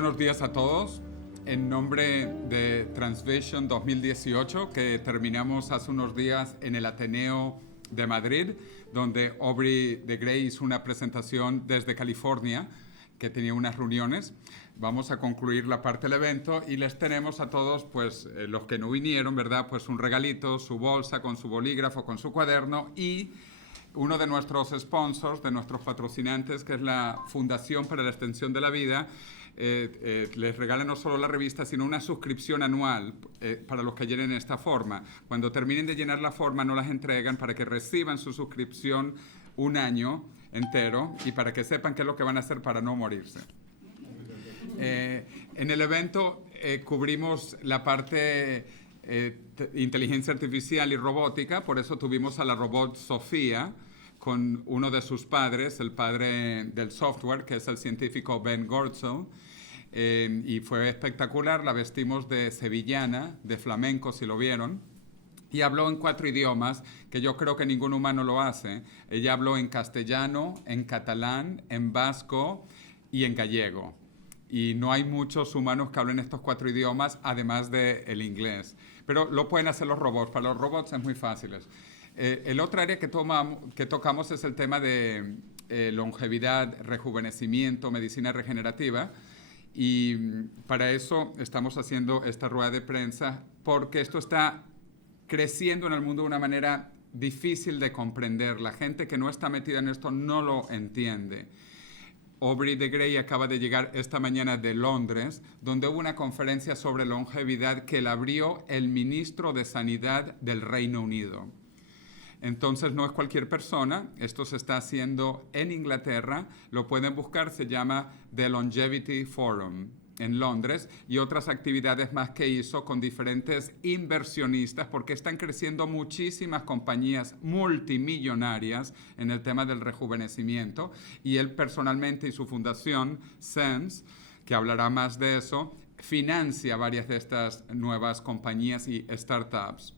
buenos días a todos. En nombre de Transvision 2018, que terminamos hace unos días en el Ateneo de Madrid, donde Aubrey de Grey hizo una presentación desde California, que tenía unas reuniones. Vamos a concluir la parte del evento y les tenemos a todos, pues los que no vinieron, ¿verdad? Pues un regalito, su bolsa con su bolígrafo, con su cuaderno y uno de nuestros sponsors, de nuestros patrocinantes, que es la Fundación para la Extensión de la Vida, les regala no solo la revista, sino una suscripción anual para los que llenen esta forma. Cuando terminen de llenar la forma, no las entregan para que reciban su suscripción un año entero y para que sepan qué es lo que van a hacer para no morirse. En el evento cubrimos la parte inteligencia artificial y robótica, por eso tuvimos a la robot Sofía con uno de sus padres, el padre del software, que es el científico Ben Goertzel, y fue espectacular. La vestimos de sevillana, de flamenco, si lo vieron, y habló en 4 idiomas, que yo creo que ningún humano lo hace. Ella habló en castellano, en catalán, en vasco y en gallego. Y no hay muchos humanos que hablen estos 4 idiomas, además del inglés. Pero lo pueden hacer los robots. Para los robots es muy fácil. El otro área que tocamos es el tema de longevidad, rejuvenecimiento, medicina regenerativa. Y para eso estamos haciendo esta rueda de prensa, porque esto está creciendo en el mundo de una manera difícil de comprender. La gente que no está metida en esto no lo entiende. Aubrey de Grey acaba de llegar esta mañana de Londres, donde hubo una conferencia sobre longevidad que la abrió el ministro de Sanidad del Reino Unido. Entonces no es cualquier persona, esto se está haciendo en Inglaterra, lo pueden buscar, se llama The Longevity Forum en Londres, y otras actividades más que hizo con diferentes inversionistas, porque están creciendo muchísimas compañías multimillonarias en el tema del rejuvenecimiento, y él personalmente y su fundación, SENS, que hablará más de eso, financia varias de estas nuevas compañías y startups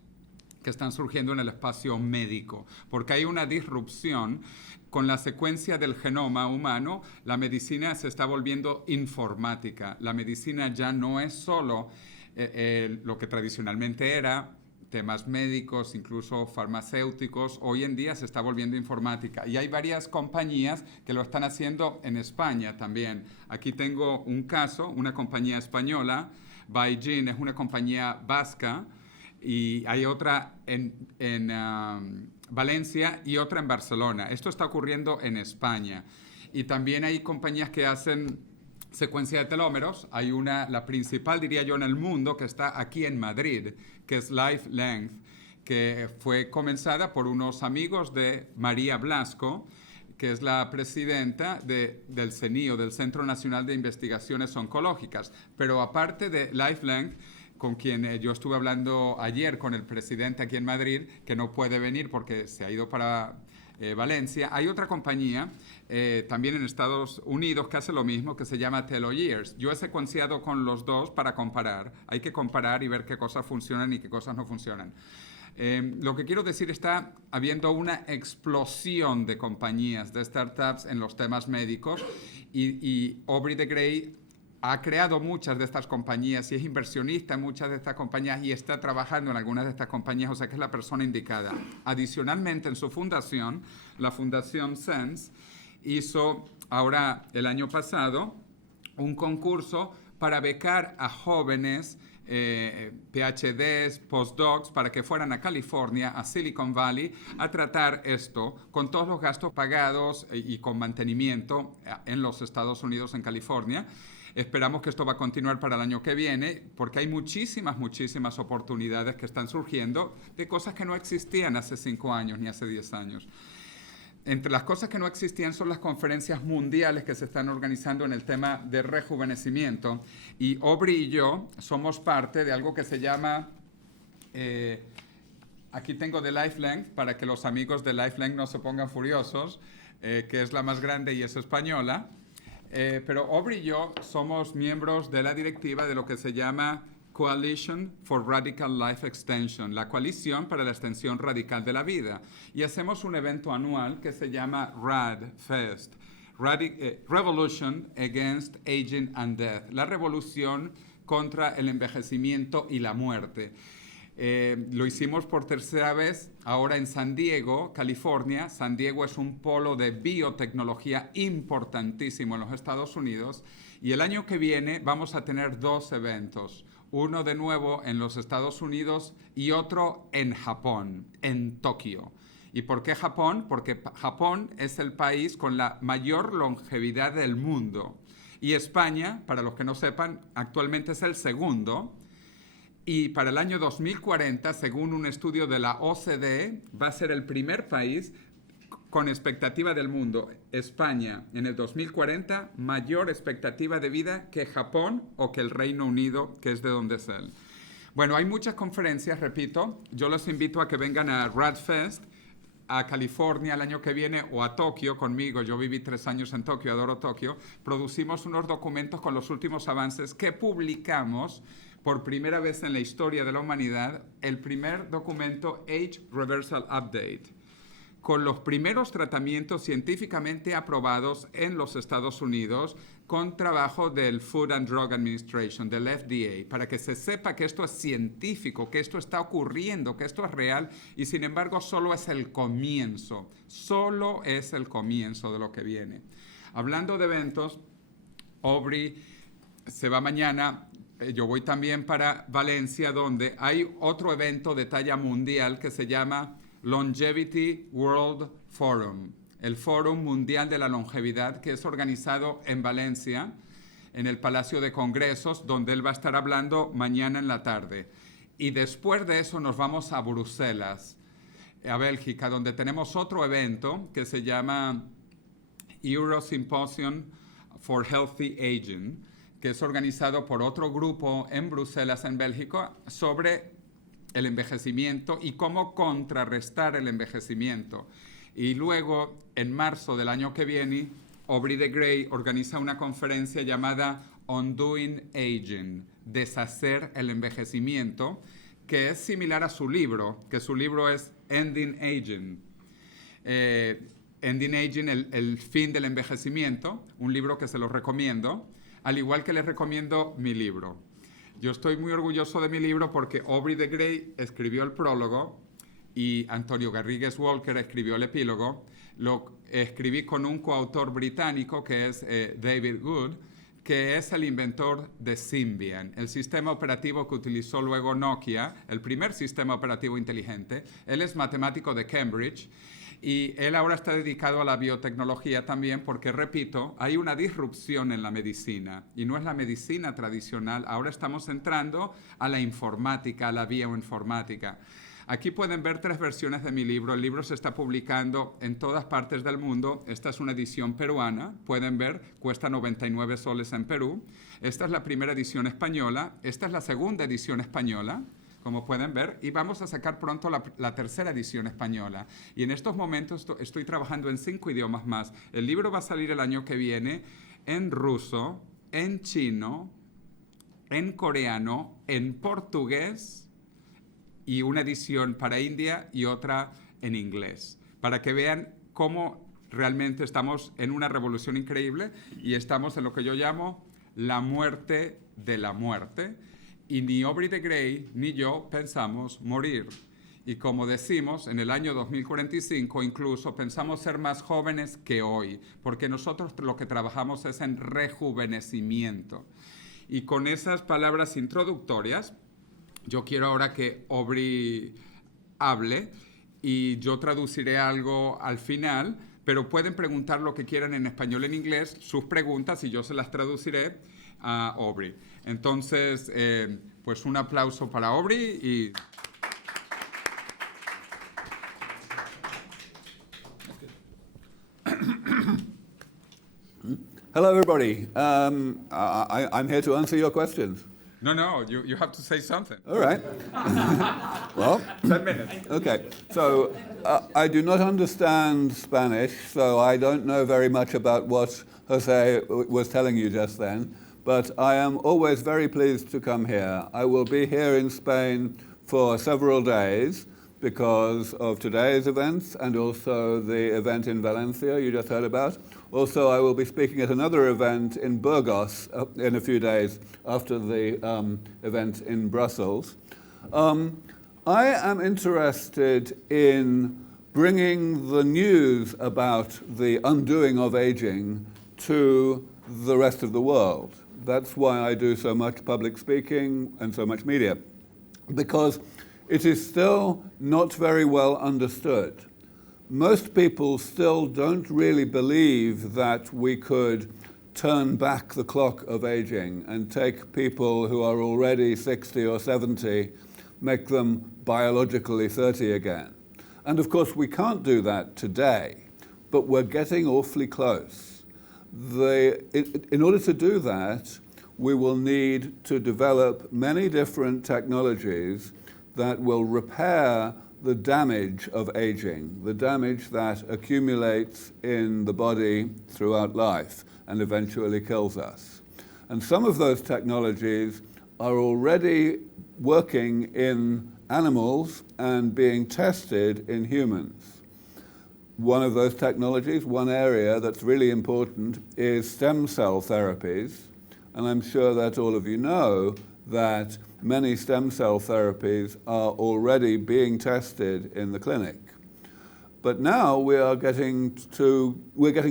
que están surgiendo en el espacio médico, porque hay una disrupción con la secuencia del genoma humano. La medicina se está volviendo informática. La medicina ya no es solo lo que tradicionalmente era, temas médicos, incluso farmacéuticos. Hoy en día se está volviendo informática. Y hay varias compañías que lo están haciendo en España también. Aquí tengo un caso, una compañía española, Baijin, es una compañía vasca, y hay otra en Valencia y otra en Barcelona. Esto está ocurriendo en España. Y también hay compañías que hacen secuencia de telómeros. Hay una, la principal, diría yo, en el mundo, que está aquí en Madrid, que es LifeLength, que fue comenzada por unos amigos de María Blasco, que es la presidenta del CENIO, del Centro Nacional de Investigaciones Oncológicas. Pero aparte de LifeLength, con quien yo estuve hablando ayer con el presidente aquí en Madrid, que no puede venir porque se ha ido para Valencia. Hay otra compañía también en Estados Unidos que hace lo mismo, que se llama TeloYears. Yo he secuenciado con los dos para comparar. Hay que comparar y ver qué cosas funcionan y qué cosas no funcionan. Lo que quiero decir, está habiendo una explosión de compañías, de startups en los temas médicos, y Aubrey de Grey ha creado muchas de estas compañías y es inversionista en muchas de estas compañías y está trabajando en algunas de estas compañías, o sea que es la persona indicada. Adicionalmente, en su fundación, la Fundación SENS, hizo ahora el año pasado un concurso para becar a jóvenes PhDs, postdocs, para que fueran a California, a Silicon Valley, a tratar esto con todos los gastos pagados y con mantenimiento en los Estados Unidos, en California. Esperamos que esto va a continuar para el año que viene, porque hay muchísimas oportunidades que están surgiendo de cosas que no existían hace 5 años ni hace 10 años. Entre las cosas que no existían son las conferencias mundiales que se están organizando en el tema de rejuvenecimiento. Y Aubrey y yo somos parte de algo que se llama, aquí tengo de LifeLength, para que los amigos de LifeLength no se pongan furiosos, que es la más grande y es española. Pero Aubrey y yo somos miembros de la directiva de lo que se llama Coalition for Radical Life Extension, la coalición para la extensión radical de la vida. Y hacemos un evento anual que se llama RAD Fest. Revolution Against Aging and Death, la revolución contra el envejecimiento y la muerte. Lo hicimos por tercera vez ahora en San Diego, California. San Diego es un polo de biotecnología importantísimo en los Estados Unidos. Y el año que viene vamos a tener 2 eventos. Uno de nuevo en los Estados Unidos y otro en Japón, en Tokio. ¿Y por qué Japón? Porque Japón es el país con la mayor longevidad del mundo. Y España, para los que no sepan, actualmente es el segundo. Y para el año 2040, según un estudio de la OCDE, va a ser el primer país con expectativa del mundo. España, en el 2040, mayor expectativa de vida que Japón o que el Reino Unido, que es de donde es él. Bueno, hay muchas conferencias, repito. Yo los invito a que vengan a RADFest, a California el año que viene o a Tokio conmigo. Yo viví 3 años en Tokio, adoro Tokio. Producimos unos documentos con los últimos avances que publicamos por primera vez en la historia de la humanidad, el primer documento Age Reversal Update, con los primeros tratamientos científicamente aprobados en los Estados Unidos con trabajo del Food and Drug Administration, del FDA, para que se sepa que esto es científico, que esto está ocurriendo, que esto es real, y sin embargo solo es el comienzo de lo que viene. Hablando de eventos, Aubrey se va mañana. Yo voy también para Valencia, donde hay otro evento de talla mundial que se llama Longevity World Forum, el Foro Mundial de la Longevidad, que es organizado en Valencia, en el Palacio de Congresos, donde él va a estar hablando mañana en la tarde. Y después de eso nos vamos a Bruselas, a Bélgica, donde tenemos otro evento que se llama Eurosymposium for Healthy Aging, que es organizado por otro grupo en Bruselas, en Bélgica, sobre el envejecimiento y cómo contrarrestar el envejecimiento. Y luego, en marzo del año que viene, Aubrey de Grey organiza una conferencia llamada Undoing Aging, Deshacer el Envejecimiento, que es similar a su libro, que su libro es Ending Aging. Ending Aging, el fin del envejecimiento, un libro que se los recomiendo, al igual que les recomiendo mi libro. Yo estoy muy orgulloso de mi libro porque Aubrey de Grey escribió el prólogo y Antonio Garrigues Walker escribió el epílogo. Lo escribí con un coautor británico que es David Good, que es el inventor de Symbian, el sistema operativo que utilizó luego Nokia, el primer sistema operativo inteligente. Él es matemático de Cambridge y él ahora está dedicado a la biotecnología también porque, repito, hay una disrupción en la medicina y no es la medicina tradicional. Ahora estamos entrando a la informática, a la bioinformática. Aquí pueden ver 3 versiones de mi libro. El libro se está publicando en todas partes del mundo. Esta es una edición peruana. Pueden ver, cuesta 99 soles en Perú. Esta es la primera edición española. Esta es la segunda edición española, como pueden ver. Y vamos a sacar pronto la tercera edición española. Y en estos momentos estoy trabajando en 5 idiomas más. El libro va a salir el año que viene en ruso, en chino, en coreano, en portugués, y una edición para India y otra en inglés, para que vean cómo realmente estamos en una revolución increíble y estamos en lo que yo llamo la muerte de la muerte. Y ni Aubrey de Grey ni yo pensamos morir. Y como decimos, en el año 2045 incluso pensamos ser más jóvenes que hoy, porque nosotros lo que trabajamos es en rejuvenecimiento. Y con esas palabras introductorias, yo quiero ahora que Aubrey hable y yo traduciré algo al final, pero pueden preguntar lo que quieran en español, en inglés, sus preguntas y yo se las traduciré a Aubrey. Entonces, pues un aplauso para Aubrey y... Hello, everybody. I'm here to answer your questions. No, you have to say something. All right. Well, 10 minutes. okay. So I do not understand Spanish, so I don't know very much about what Jose was telling you just then, but I am always very pleased to come here. I will be here in Spain for several days, because of today's events and also the event in Valencia you just heard about. Also, I will be speaking at another event in Burgos in a few days after the event in Brussels. I am interested in bringing the news about the undoing of aging to the rest of the world. That's why I do so much public speaking and so much media, because it is still not very well understood. Most people still don't really believe that we could turn back the clock of aging and take people who are already 60 or 70, make them biologically 30 again. And of course, we can't do that today, but we're getting awfully close. In order to do that, we will need to develop many different technologies that will repair the damage of aging, the damage that accumulates in the body throughout life and eventually kills us. And some of those technologies are already working in animals and being tested in humans. One of those technologies, one area that's really important, is stem cell therapies. And I'm sure that all of you know that many stem cell therapies are already being tested in the clinic. But now we're getting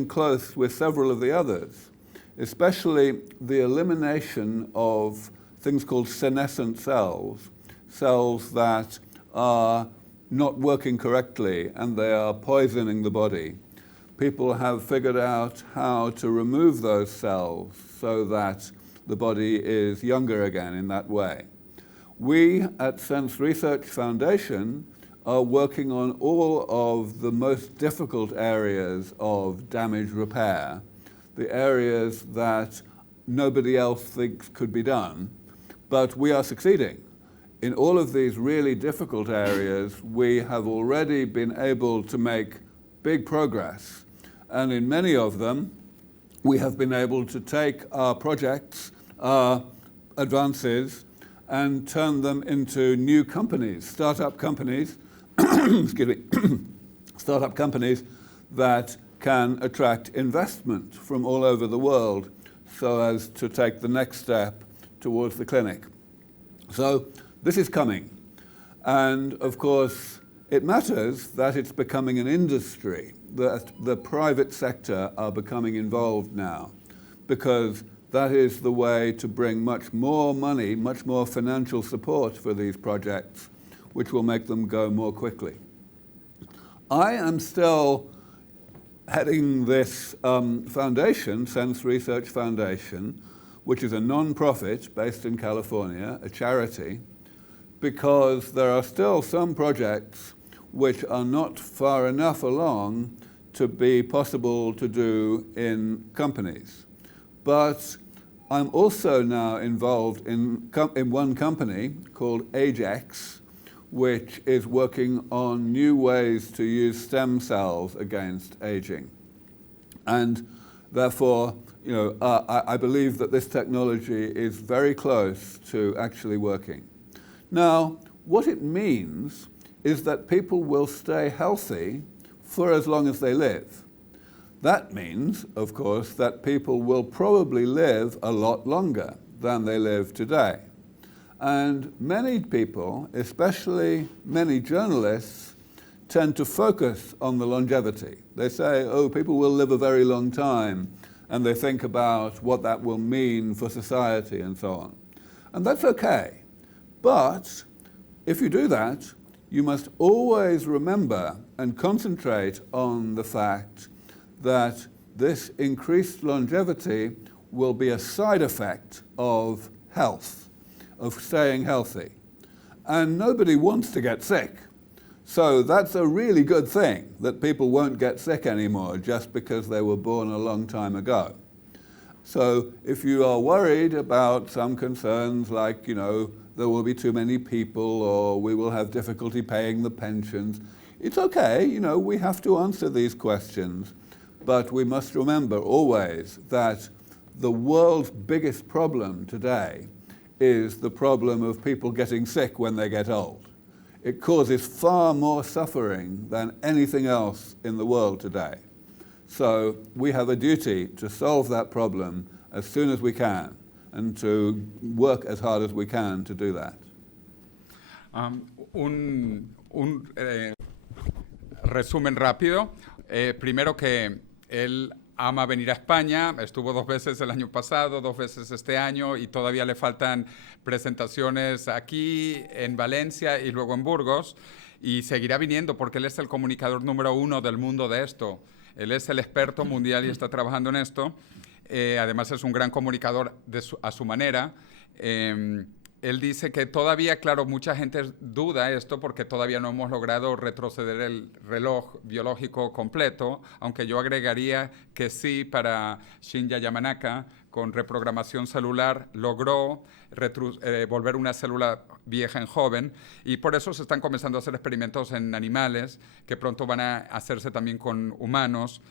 close with several of the others, especially the elimination of things called senescent cells, cells that are not working correctly and they are poisoning the body. People have figured out how to remove those cells so that the body is younger again in that way. We at Sense Research Foundation are working on all of the most difficult areas of damage repair, the areas that nobody else thinks could be done, but we are succeeding. In all of these really difficult areas, we have already been able to make big progress. And in many of them, we have been able to take our projects, our advances, and turn them into new companies, startup companies, excuse me, startup companies that can attract investment from all over the world so as to take the next step towards the clinic. So this is coming. And of course, it matters that it's becoming an industry, that the private sector are becoming involved now, because that is the way to bring much more money, much more financial support for these projects, which will make them go more quickly. I am still heading this foundation, Sense Research Foundation, which is a non-profit based in California, a charity, because there are still some projects which are not far enough along to be possible to do in companies. But I'm also now involved in one company called Agex, which is working on new ways to use stem cells against aging. And therefore, I believe that this technology is very close to actually working. Now, what it means is that people will stay healthy for as long as they live. That means, of course, that people will probably live a lot longer than they live today. And many people, especially many journalists, tend to focus on the longevity. They say, oh, people will live a very long time, and they think about what that will mean for society and so on. And that's okay. But if you do that, you must always remember and concentrate on the fact that this increased longevity will be a side effect of health, of staying healthy. And nobody wants to get sick. So that's a really good thing, that people won't get sick anymore just because they were born a long time ago. So if you are worried about some concerns like, there will be too many people or we will have difficulty paying the pensions, it's okay, we have to answer these questions. But we must remember always that the world's biggest problem today is the problem of people getting sick when they get old. it causes far more suffering than anything else in the world today. So we have a duty to solve that problem as soon as we can and to work as hard as we can to do that. Un resumen rápido. Primero que él ama venir a España, estuvo 2 veces el año pasado, 2 veces este año y todavía le faltan presentaciones aquí, en Valencia y luego en Burgos, y seguirá viniendo porque él es el comunicador número 1 del mundo de esto. Él es el experto mundial y está trabajando en esto. Además es un gran comunicador a su manera. Él dice que todavía, claro, mucha gente duda esto porque todavía no hemos logrado retroceder el reloj biológico completo, aunque yo agregaría que sí, para Shinya Yamanaka, con reprogramación celular, logró volver una célula vieja en joven, y por eso se están comenzando a hacer experimentos en animales, que pronto van a hacerse también con humanos.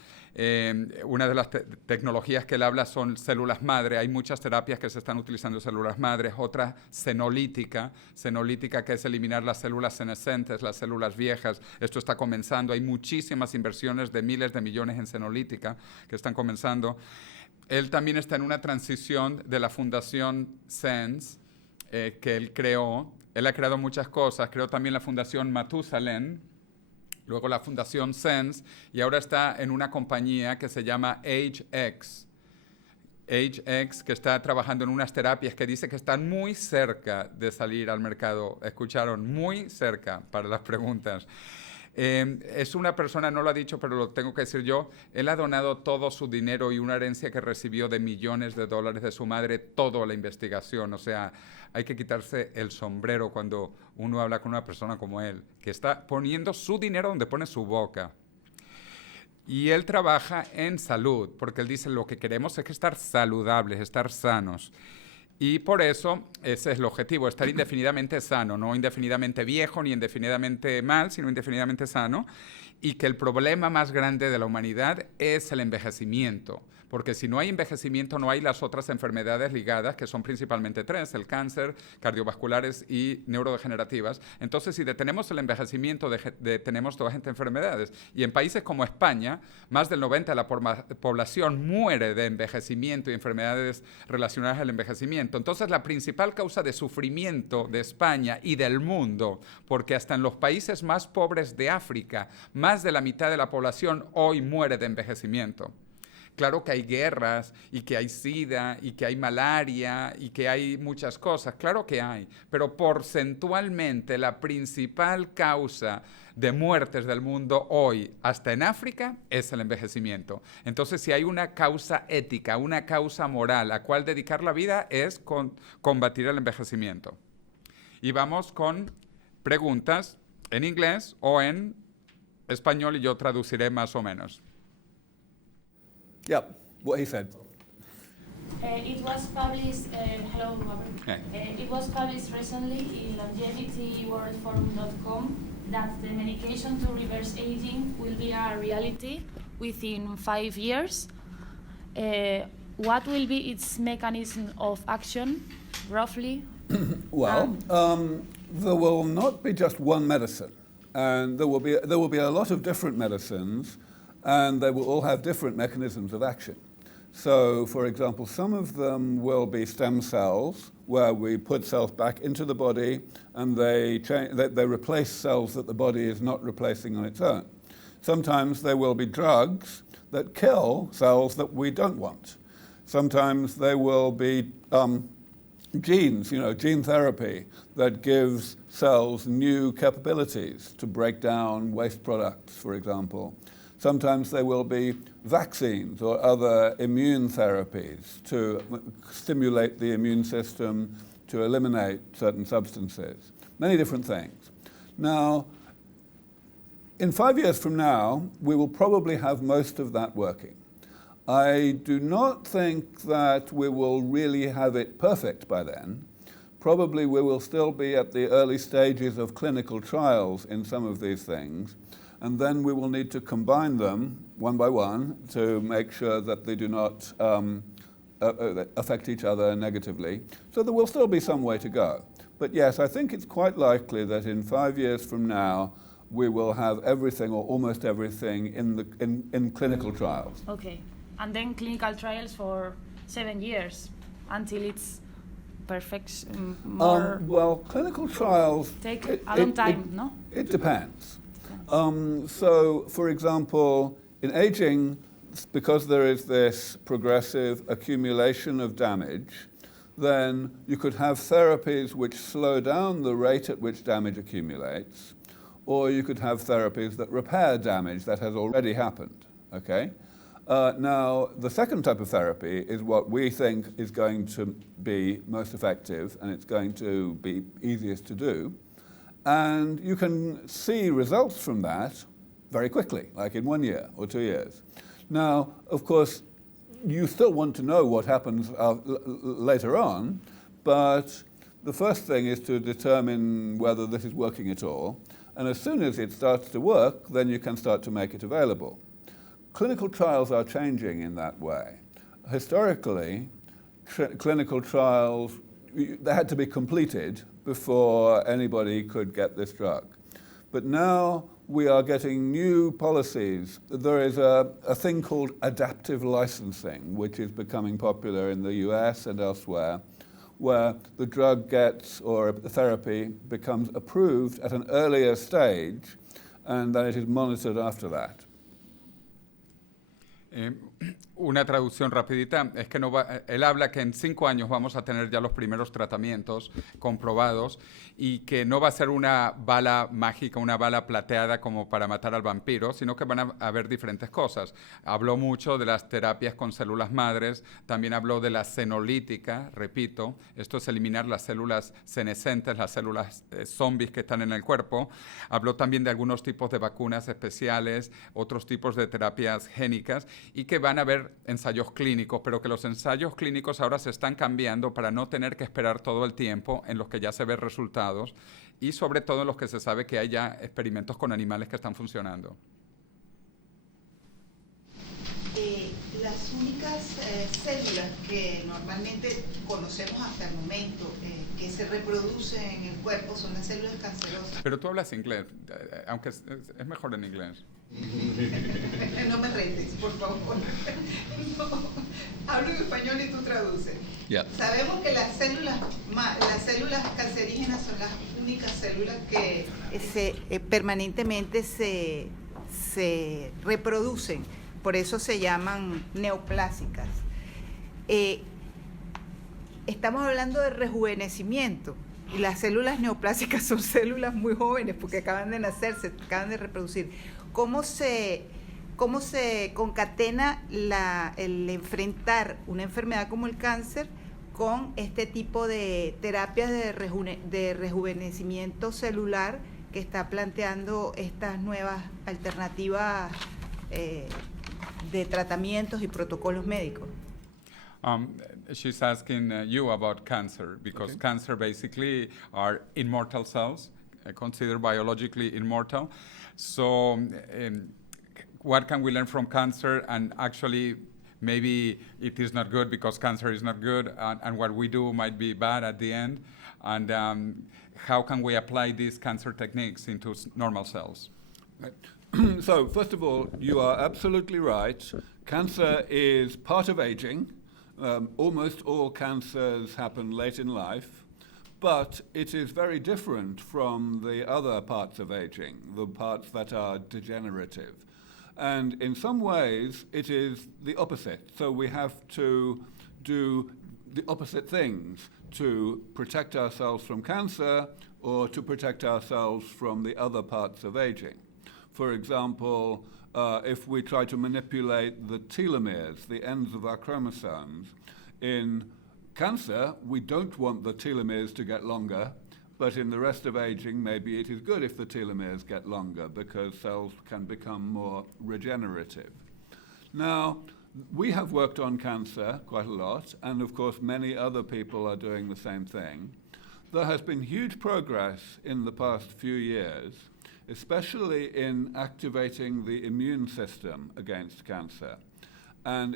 Una de las tecnologías que él habla son células madre. Hay muchas terapias que se están utilizando células madres. Otra, senolítica, que es eliminar las células senescentes, las células viejas. Esto está comenzando. Hay muchísimas inversiones de miles de millones en senolítica que están comenzando. Él también está en una transición de la Fundación SENS, que él creó. Él ha creado muchas cosas. Creó también la Fundación Matusalén, luego la Fundación SENS, y ahora está en una compañía que se llama AgeX, que está trabajando en unas terapias que dice que están muy cerca de salir al mercado. Escucharon, muy cerca para las preguntas. Es una persona, no lo ha dicho, pero lo tengo que decir yo, él ha donado todo su dinero y una herencia que recibió de millones de dólares de su madre, todo a la investigación. O sea, hay que quitarse el sombrero cuando uno habla con una persona como él, que está poniendo su dinero donde pone su boca. Y él trabaja en salud, porque él dice lo que queremos es que estar saludables, estar sanos. Y por eso ese es el objetivo, estar indefinidamente sano, no indefinidamente viejo ni indefinidamente mal, sino indefinidamente sano. Y que el problema más grande de la humanidad es el envejecimiento. Porque si no hay envejecimiento, no hay las otras enfermedades ligadas, que son principalmente 3, el cáncer, cardiovasculares y neurodegenerativas. Entonces, si detenemos el envejecimiento, detenemos todas estas enfermedades. Y en países como España, más del 90% de la población muere de envejecimiento y enfermedades relacionadas al envejecimiento. Entonces, la principal causa de sufrimiento de España y del mundo, porque hasta en los países más pobres de África, más de la mitad de la población hoy muere de envejecimiento. Claro que hay guerras y que hay sida y que hay malaria y que hay muchas cosas, claro que hay, pero porcentualmente la principal causa de muertes del mundo hoy, hasta en África, es el envejecimiento. Entonces, si hay una causa ética, una causa moral a cual dedicar la vida, es combatir el envejecimiento. Y vamos con preguntas en inglés o en español y yo traduciré más o menos. Yeah, what he said. It was published, hello Robert. Hey. It was published recently in longevityworldforum.com that the medication to reverse aging will be a reality within 5 years. What will be its mechanism of action, roughly? Well, there will not be just one medicine, and there will be a lot of different medicines, and they will all have different mechanisms of action. So, for example, some of them will be stem cells, where we put cells back into the body, and they replace cells that the body is not replacing on its own. Sometimes there will be drugs that kill cells that we don't want. Sometimes there will be genes, gene therapy that gives cells new capabilities to break down waste products, for example. Sometimes there will be vaccines or other immune therapies to stimulate the immune system to eliminate certain substances. Many different things. Now, in 5 years from now, we will probably have most of that working. I do not think that we will really have it perfect by then. Probably we will still be at the early stages of clinical trials in some of these things, and then we will need to combine them one by one to make sure that they do not affect each other negatively. So there will still be some way to go. But yes, I think it's quite likely that in 5 years from now, we will have everything or almost everything in clinical trials. Okay. And then clinical trials for 7 years until it's perfect. Well, clinical trials take a long time, no? It depends. So, for example, in aging, because there is this progressive accumulation of damage, then you could have therapies which slow down the rate at which damage accumulates, or you could have therapies that repair damage that has already happened, okay? Now, the second type of therapy is what we think is going to be most effective, and it's going to be easiest to do. And you can see results from that very quickly, like in 1 year or 2 years. Now, of course, you still want to know what happens later on, but the first thing is to determine whether this is working at all. And as soon as it starts to work, then you can start to make it available. Clinical trials are changing in that way. Historically, clinical trials, they had to be completed before anybody could get this drug. But now we are getting new policies. There is a thing called adaptive licensing, which is becoming popular in the US and elsewhere, where the drug gets, or the therapy becomes approved at an earlier stage, and then it is monitored after that. Una traducción rapidita es que él habla que en 5 años vamos a tener ya los primeros tratamientos comprobados y que no va a ser una bala mágica, una bala plateada como para matar al vampiro, sino que van a haber diferentes cosas. Habló mucho de las terapias con células madres, también habló de la senolítica, repito, esto es eliminar las células senescentes, las células zombies que están en el cuerpo. Habló también de algunos tipos de vacunas especiales, otros tipos de terapias génicas y que van a haber ensayos clínicos, pero que los ensayos clínicos ahora se están cambiando para no tener que esperar todo el tiempo en los que ya se ven resultados y sobre todo en los que se sabe que hay ya experimentos con animales que están funcionando. Las únicas células que normalmente conocemos hasta el momento que se reproducen en el cuerpo son las células cancerosas. Pero tú hablas inglés, aunque es mejor en inglés. No me retes, por favor. No, hablo en español y tú traduces. Yeah. Sabemos que las células cancerígenas son las únicas células que permanentemente se reproducen, por eso se llaman neoplásicas. Estamos hablando de rejuvenecimiento. Y las células neoplásicas son células muy jóvenes porque acaban de nacer, se acaban de reproducir. ¿Cómo se concatena el enfrentar una enfermedad como el cáncer con este tipo de terapias de rejuvenecimiento celular que está planteando estas nuevas alternativas de tratamientos y protocolos médicos? She's asking you about cancer, because cancer basically are immortal cells, considered biologically immortal. So what can we learn from cancer? And actually, maybe it is not good because cancer is not good, and what we do might be bad at the end. And how can we apply these cancer techniques into normal cells? So, first of all, you are absolutely right. Cancer is part of aging. Almost all cancers happen late in life, but it is very different from the other parts of aging, the parts that are degenerative. And in some ways, it is the opposite. So we have to do the opposite things to protect ourselves from cancer or to protect ourselves from the other parts of aging. For example, if we try to manipulate the telomeres, the ends of our chromosomes, in cancer, we don't want the telomeres to get longer, but in the rest of aging, maybe it is good if the telomeres get longer because cells can become more regenerative. Now, we have worked on cancer quite a lot, and of course many other people are doing the same thing. There has been huge progress in the past few years, especially in activating the immune system against cancer. And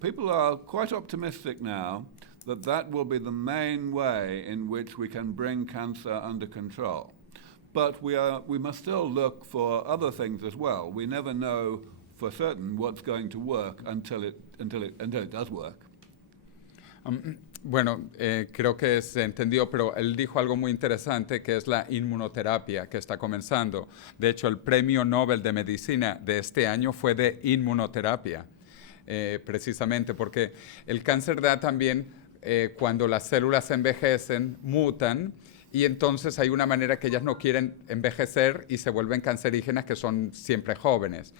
people are quite optimistic now that will be the main way in which we can bring cancer under control. But we must still look for other things as well. We never know for certain what's going to work until it does work. Bueno, creo que se entendió, pero él dijo algo muy interesante que es la inmunoterapia que está comenzando. De hecho, el premio Nobel de Medicina de este año fue de inmunoterapia, precisamente porque el cáncer da también, cuando las células envejecen, mutan, y entonces hay una manera que ellas no quieren envejecer y se vuelven cancerígenas, que son siempre jóvenes.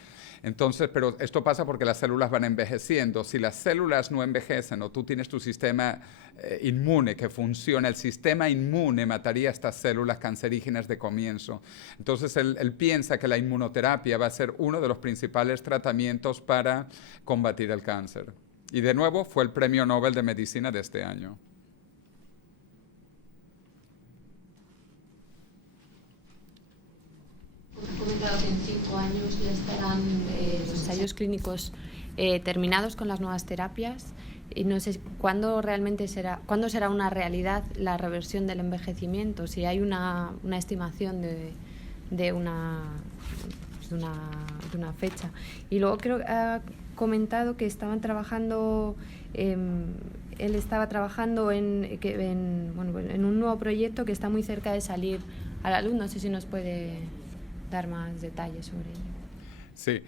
Entonces, pero esto pasa porque las células van envejeciendo. Si las células no envejecen o tú tienes tu sistema inmune que funciona, el sistema inmune mataría estas células cancerígenas de comienzo. Entonces, él piensa que la inmunoterapia va a ser uno de los principales tratamientos para combatir el cáncer. Y de nuevo, fue el Premio Nobel de Medicina de este año. Comentado que en 5 años ya estarán los ensayos clínicos terminados con las nuevas terapias, y no sé cuándo será una realidad la reversión del envejecimiento, si hay una estimación de una fecha. Y luego creo que ha comentado que estaban trabajando, él estaba trabajando en un nuevo proyecto que está muy cerca de salir a la luz. No sé si nos puede dar más detalles sobre ello. Sí,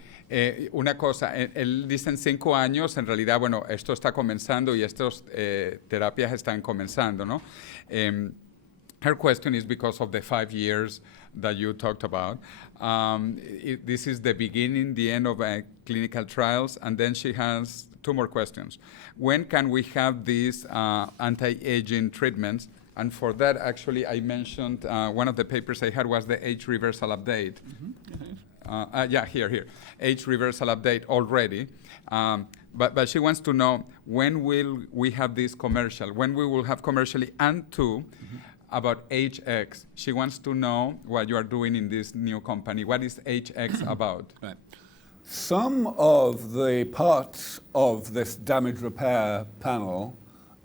una cosa, él dice en 5 años, en realidad, bueno, esto está comenzando y estas terapias están comenzando, ¿no? Her question is because of the 5 years that you talked about. This is the beginning, the end of clinical trials, and then she has 2 more questions. When can we have these anti-aging treatments? And for that, actually, I mentioned one of the papers I had was the age reversal update. Mm-hmm. Here. Age reversal update already. But she wants to know when will we have this commercial, when we will have commercially, and 2, about HX. She wants to know what you are doing in this new company. What is HX about? Right. Some of the parts of this damage repair panel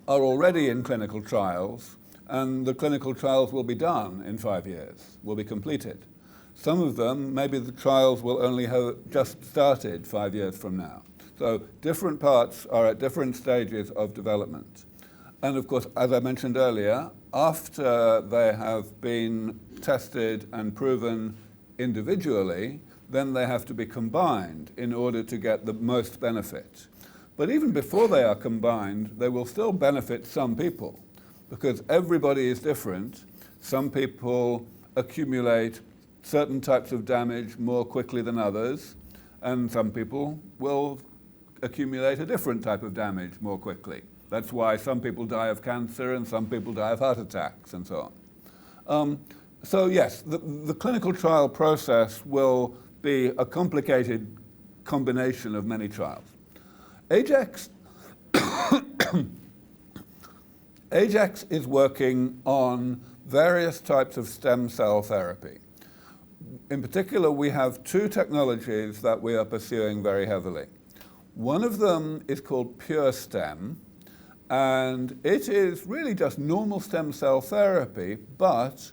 are already in clinical trials, and the clinical trials will be done in 5 years, will be completed. Some of them, maybe the trials will only have just started 5 years from now. So different parts are at different stages of development. And of course, as I mentioned earlier, after they have been tested and proven individually, then they have to be combined in order to get the most benefit. But even before they are combined, they will still benefit some people, because everybody is different. Some people accumulate certain types of damage more quickly than others, and some people will accumulate a different type of damage more quickly. That's why some people die of cancer and some people die of heart attacks and so on. So yes, the clinical trial process will be a complicated combination of many trials. Ajax is working on various types of stem cell therapy. In particular, we have 2 technologies that we are pursuing very heavily. One of them is called PureStem, and it is really just normal stem cell therapy, but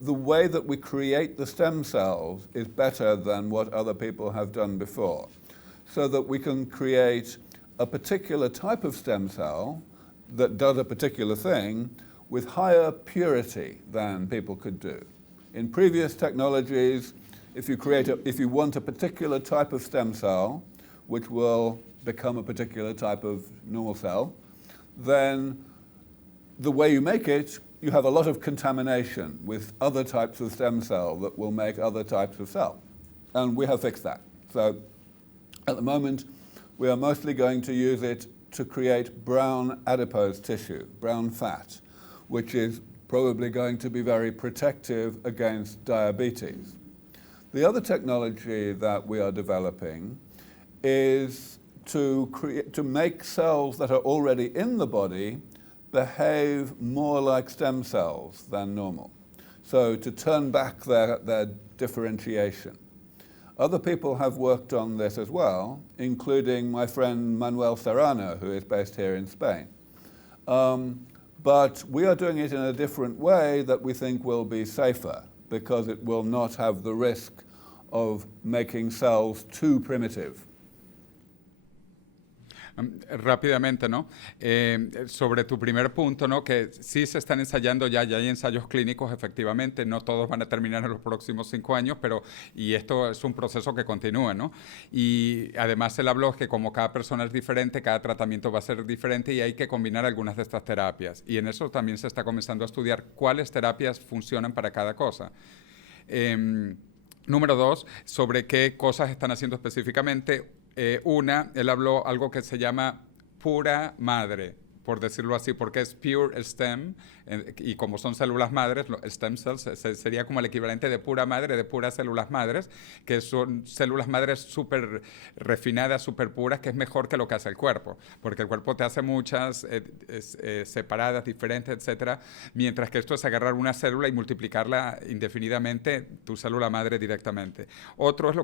the way that we create the stem cells is better than what other people have done before, so that we can create a particular type of stem cell that does a particular thing with higher purity than people could do. In previous technologies, if you want a particular type of stem cell, which will become a particular type of normal cell, then the way you make it, you have a lot of contamination with other types of stem cell that will make other types of cell. And we have fixed that. So at the moment, we are mostly going to use it to create brown adipose tissue, brown fat, which is probably going to be very protective against diabetes. The other technology that we are developing is to make cells that are already in the body behave more like stem cells than normal. So to turn back their differentiation. Other people have worked on this as well, including my friend Manuel Serrano, who is based here in Spain. But we are doing it in a different way that we think will be safer, because it will not have the risk of making cells too primitive. Rápidamente, ¿no? Sobre tu primer punto, ¿no? Que sí se están ensayando ya hay ensayos clínicos, efectivamente, no todos van a terminar en los próximos 5 años, y esto es un proceso que continúa, ¿no? Y además él habló que como cada persona es diferente, cada tratamiento va a ser diferente y hay que combinar algunas de estas terapias. Y en eso también se está comenzando a estudiar cuáles terapias funcionan para cada cosa. Número 2, sobre qué cosas están haciendo específicamente. Él habló algo que se llama pura madre, por decirlo así, porque es pure stem, y como son células madres, stem cells sería como el equivalente de pura madre, de puras células madres, que son células madres súper refinadas, súper puras, que es mejor que lo que hace el cuerpo, porque el cuerpo te hace muchas separadas, diferentes, etcétera, mientras que esto es agarrar una célula y multiplicarla indefinidamente, tu célula madre directamente. Otro es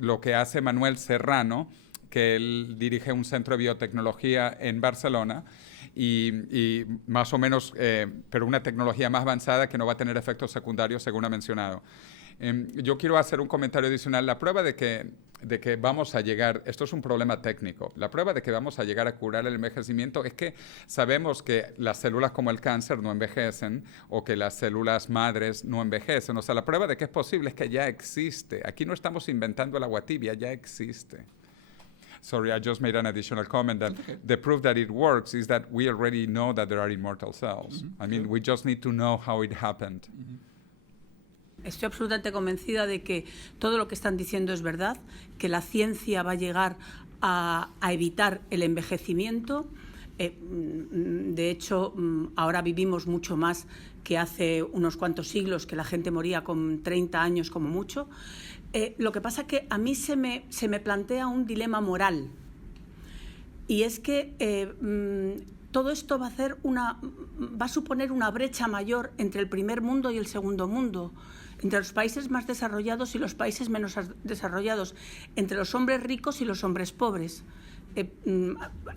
lo que hace Manuel Serrano, que él dirige un centro de biotecnología en Barcelona, y más o menos, pero una tecnología más avanzada que no va a tener efectos secundarios, según ha mencionado. Yo quiero hacer un comentario adicional. La prueba de que vamos a llegar, esto es un problema técnico, la prueba de que vamos a llegar a curar el envejecimiento es que sabemos que las células como el cáncer no envejecen, o que las células madres no envejecen. O sea, la prueba de que es posible es que ya existe. Aquí no estamos inventando el agua tibia, ya existe. Sorry, I just made an additional comment that the proof that it works is that we already know that there are immortal cells. I mean, we just need to know how it happened. Estoy absolutamente convencida de que todo lo que están diciendo es verdad, que la ciencia va a llegar a evitar el envejecimiento. De hecho, ahora vivimos mucho más que hace unos cuantos siglos, que la gente moría con 30 años como mucho. Lo que pasa es que a mí se me plantea un dilema moral, y es que todo esto va a suponer una brecha mayor entre el primer mundo y el segundo mundo, entre los países más desarrollados y los países menos desarrollados, entre los hombres ricos y los hombres pobres.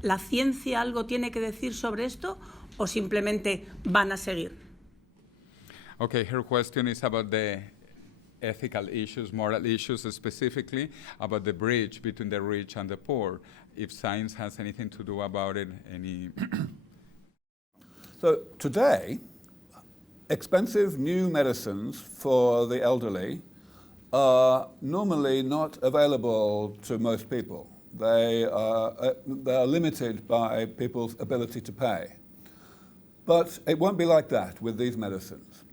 ¿La ciencia algo tiene que decir sobre esto o simplemente van a seguir? Okay, her question is about the ethical issues, moral issues, specifically about the bridge between the rich and the poor. If science has anything to do about it, any... So today, expensive new medicines for the elderly are normally not available to most people. They are limited by people's ability to pay. But it won't be like that with these medicines.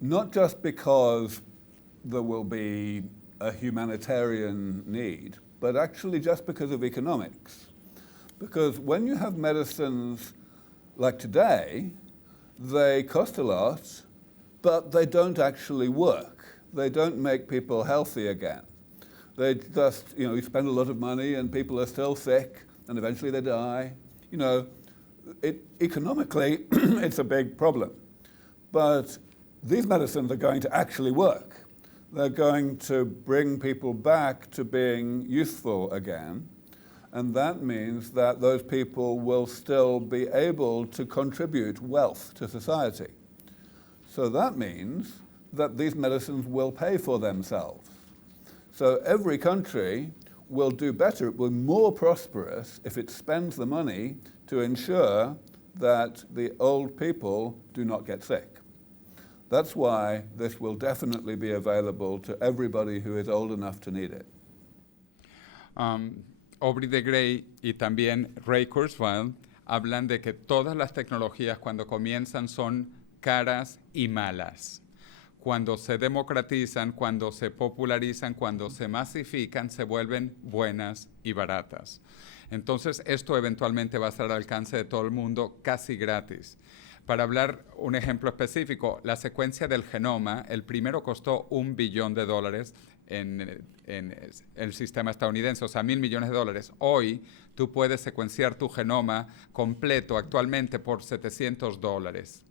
Not just because there will be a humanitarian need, but actually just because of economics. Because when you have medicines like today, they cost a lot, but they don't actually work. They don't make people healthy again. They just, you spend a lot of money and people are still sick and eventually they die. Economically, it's a big problem. But these medicines are going to actually work. They're going to bring people back to being useful again, and that means that those people will still be able to contribute wealth to society. So that means that these medicines will pay for themselves. So every country will do better, it will be more prosperous if it spends the money to ensure that the old people do not get sick. That's why this will definitely be available to everybody who is old enough to need it. Aubrey de Grey y también Ray Kurzweil hablan de que todas las tecnologías cuando comienzan son caras y malas. Cuando se democratizan, cuando se popularizan, cuando se masifican, se vuelven buenas y baratas. Entonces, esto eventualmente va a estar al alcance de todo el mundo casi gratis. Para hablar un ejemplo específico, la secuencia del genoma, el primero costó $1 billón en el sistema estadounidense, o sea, $1,000 millones. Hoy tú puedes secuenciar tu genoma completo actualmente por $700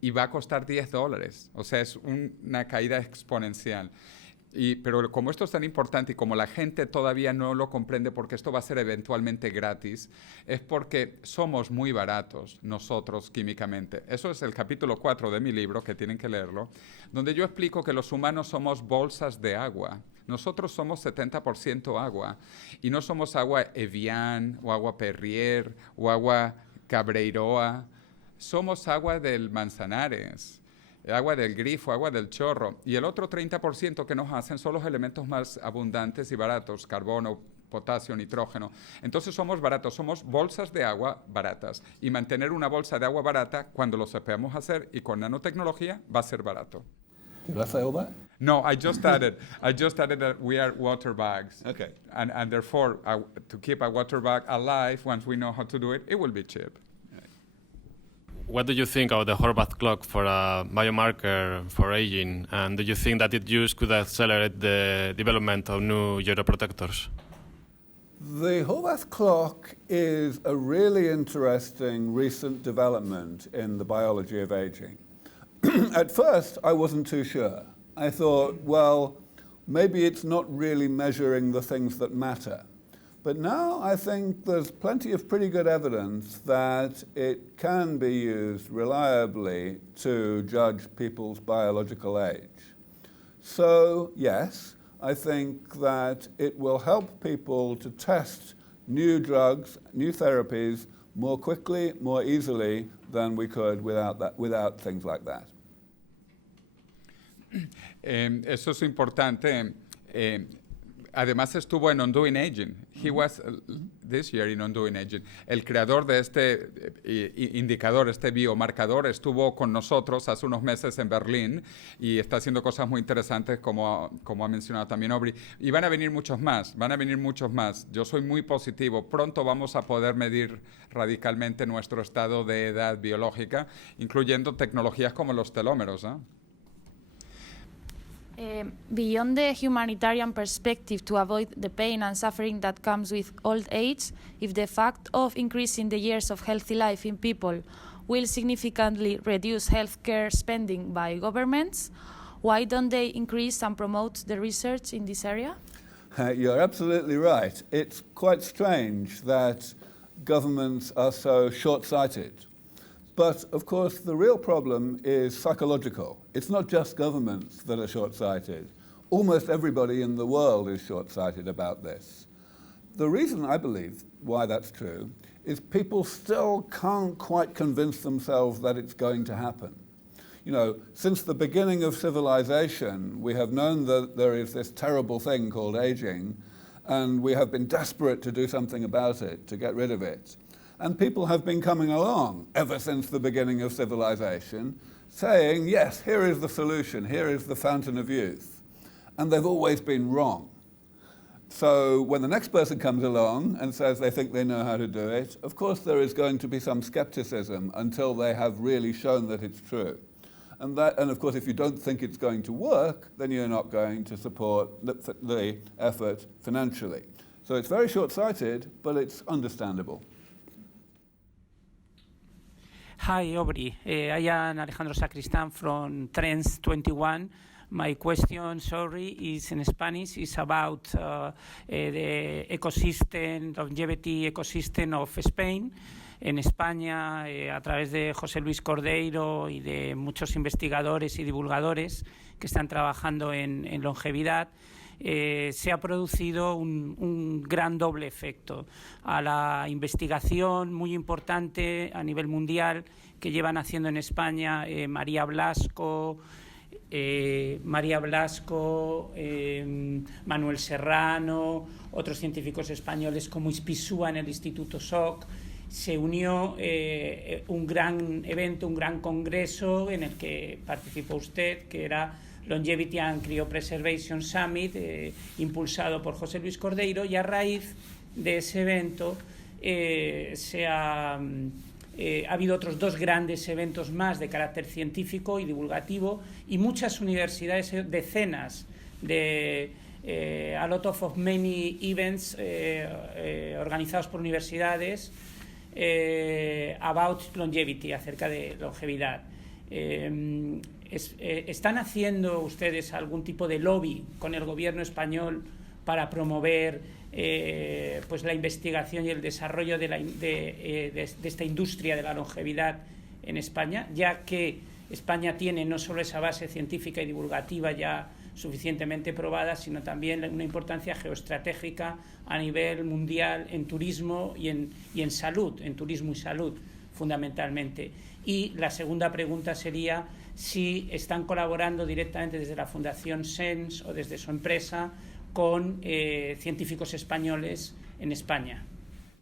y va a costar $10. O sea, es una caída exponencial. Pero como esto es tan importante y como la gente todavía no lo comprende porque esto va a ser eventualmente gratis, es porque somos muy baratos nosotros químicamente. Eso es el capítulo 4 de mi libro, que tienen que leerlo, donde yo explico que los humanos somos bolsas de agua. Nosotros somos 70% agua y no somos agua Evian o agua Perrier o agua Cabreiroa. Somos agua del Manzanares, agua del grifo, agua del chorro. Y el otro 30% que nos hacen son los elementos más abundantes y baratos, carbono, potasio, nitrógeno. Entonces somos baratos, somos bolsas de agua baratas. Y mantener una bolsa de agua barata, cuando lo sepamos hacer y con nanotecnología, va a ser barato. Did I say all that? No, I just added that we are water bags. Okay. And therefore, to keep a water bag alive, once we know how to do it, it will be cheap. What do you think of the Horvath clock for a biomarker for aging? And do you think that its use could accelerate the development of new neuroprotectors? The Horvath clock is a really interesting recent development in the biology of aging. At first, I wasn't too sure. I thought, well, maybe it's not really measuring the things that matter. But now I think there's plenty of pretty good evidence that it can be used reliably to judge people's biological age. So, yes, I think that it will help people to test new drugs, new therapies, more quickly, more easily than we could without things like that. Eso es importante. Además estuvo en Undoing Aging. He was this year in Undoing Aging. El creador de este indicador, este biomarcador, estuvo con nosotros hace unos meses en Berlín y está haciendo cosas muy interesantes, como ha mencionado también Aubrey. Y van a venir muchos más. Yo soy muy positivo. Pronto vamos a poder medir radicalmente nuestro estado de edad biológica, incluyendo tecnologías como los telómeros, ¿eh? Beyond the humanitarian perspective to avoid the pain and suffering that comes with old age, if the fact of increasing the years of healthy life in people will significantly reduce healthcare spending by governments, why don't they increase and promote the research in this area? You're absolutely right. It's quite strange that governments are so short-sighted. But, of course, the real problem is psychological. It's not just governments that are short-sighted. Almost everybody in the world is short-sighted about this. The reason, I believe, why that's true is people still can't quite convince themselves that it's going to happen. You know, since the beginning of civilization, we have known that there is this terrible thing called aging, and we have been desperate to do something about it, to get rid of it. And people have been coming along ever since the beginning of civilization, saying, yes, here is the solution, here is the fountain of youth. And they've always been wrong. So when the next person comes along and says they think they know how to do it, of course there is going to be some skepticism until they have really shown that it's true. And of course, if you don't think it's going to work, then you're not going to support the effort financially. So it's very short-sighted, but it's understandable. Hi, Aubrey. I am Alejandro Sacristán from Trends 21. My question, is in Spanish. Is about the ecosystem, longevity ecosystem of Spain. En España, a través de José Luis Cordeiro y de muchos investigadores y divulgadores que están trabajando en longevidad, se ha producido un gran doble efecto a la investigación muy importante a nivel mundial que llevan haciendo en España María Blasco, Manuel Serrano, otros científicos españoles como Ispizúa en el Instituto SOC. Se unió un gran evento, un gran congreso en el que participó usted, que era Longevity and Cryopreservation Summit, impulsado por José Luis Cordeiro, y a raíz de ese evento ha habido otros dos grandes eventos más de carácter científico y divulgativo, y muchas universidades, decenas de a lot of many events organizados por universidades about longevity, acerca de longevidad. ¿Están haciendo ustedes algún tipo de lobby con el gobierno español para promover pues la investigación y el desarrollo de esta industria de la longevidad en España, ya que España tiene no solo esa base científica y divulgativa ya suficientemente probada, sino también una importancia geoestratégica a nivel mundial en turismo y en salud, en turismo y salud fundamentalmente? Y la segunda pregunta sería si están colaborando directamente desde la Fundación SENS o desde su empresa con científicos españoles en España.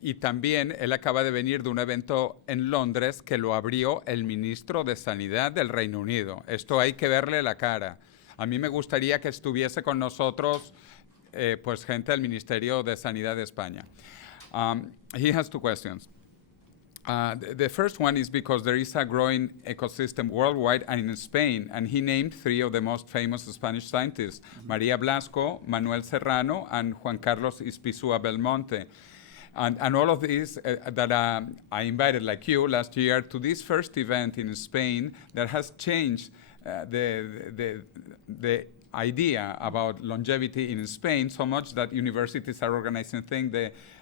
Y también él acaba de venir de un evento en Londres que lo abrió el ministro de Sanidad del Reino Unido. Esto hay que verle la cara. A mí me gustaría que estuviese con nosotros pues gente del Ministerio de Sanidad de España. He has two questions. The first one is because there is a growing ecosystem worldwide and in Spain, and he named three of the most famous Spanish scientists, María Blasco, Manuel Serrano, and Juan Carlos Ispizua Belmonte. And all of these that I invited, like you, last year to this first event in Spain that has changed the idea about longevity in Spain so much that universities are organizing things,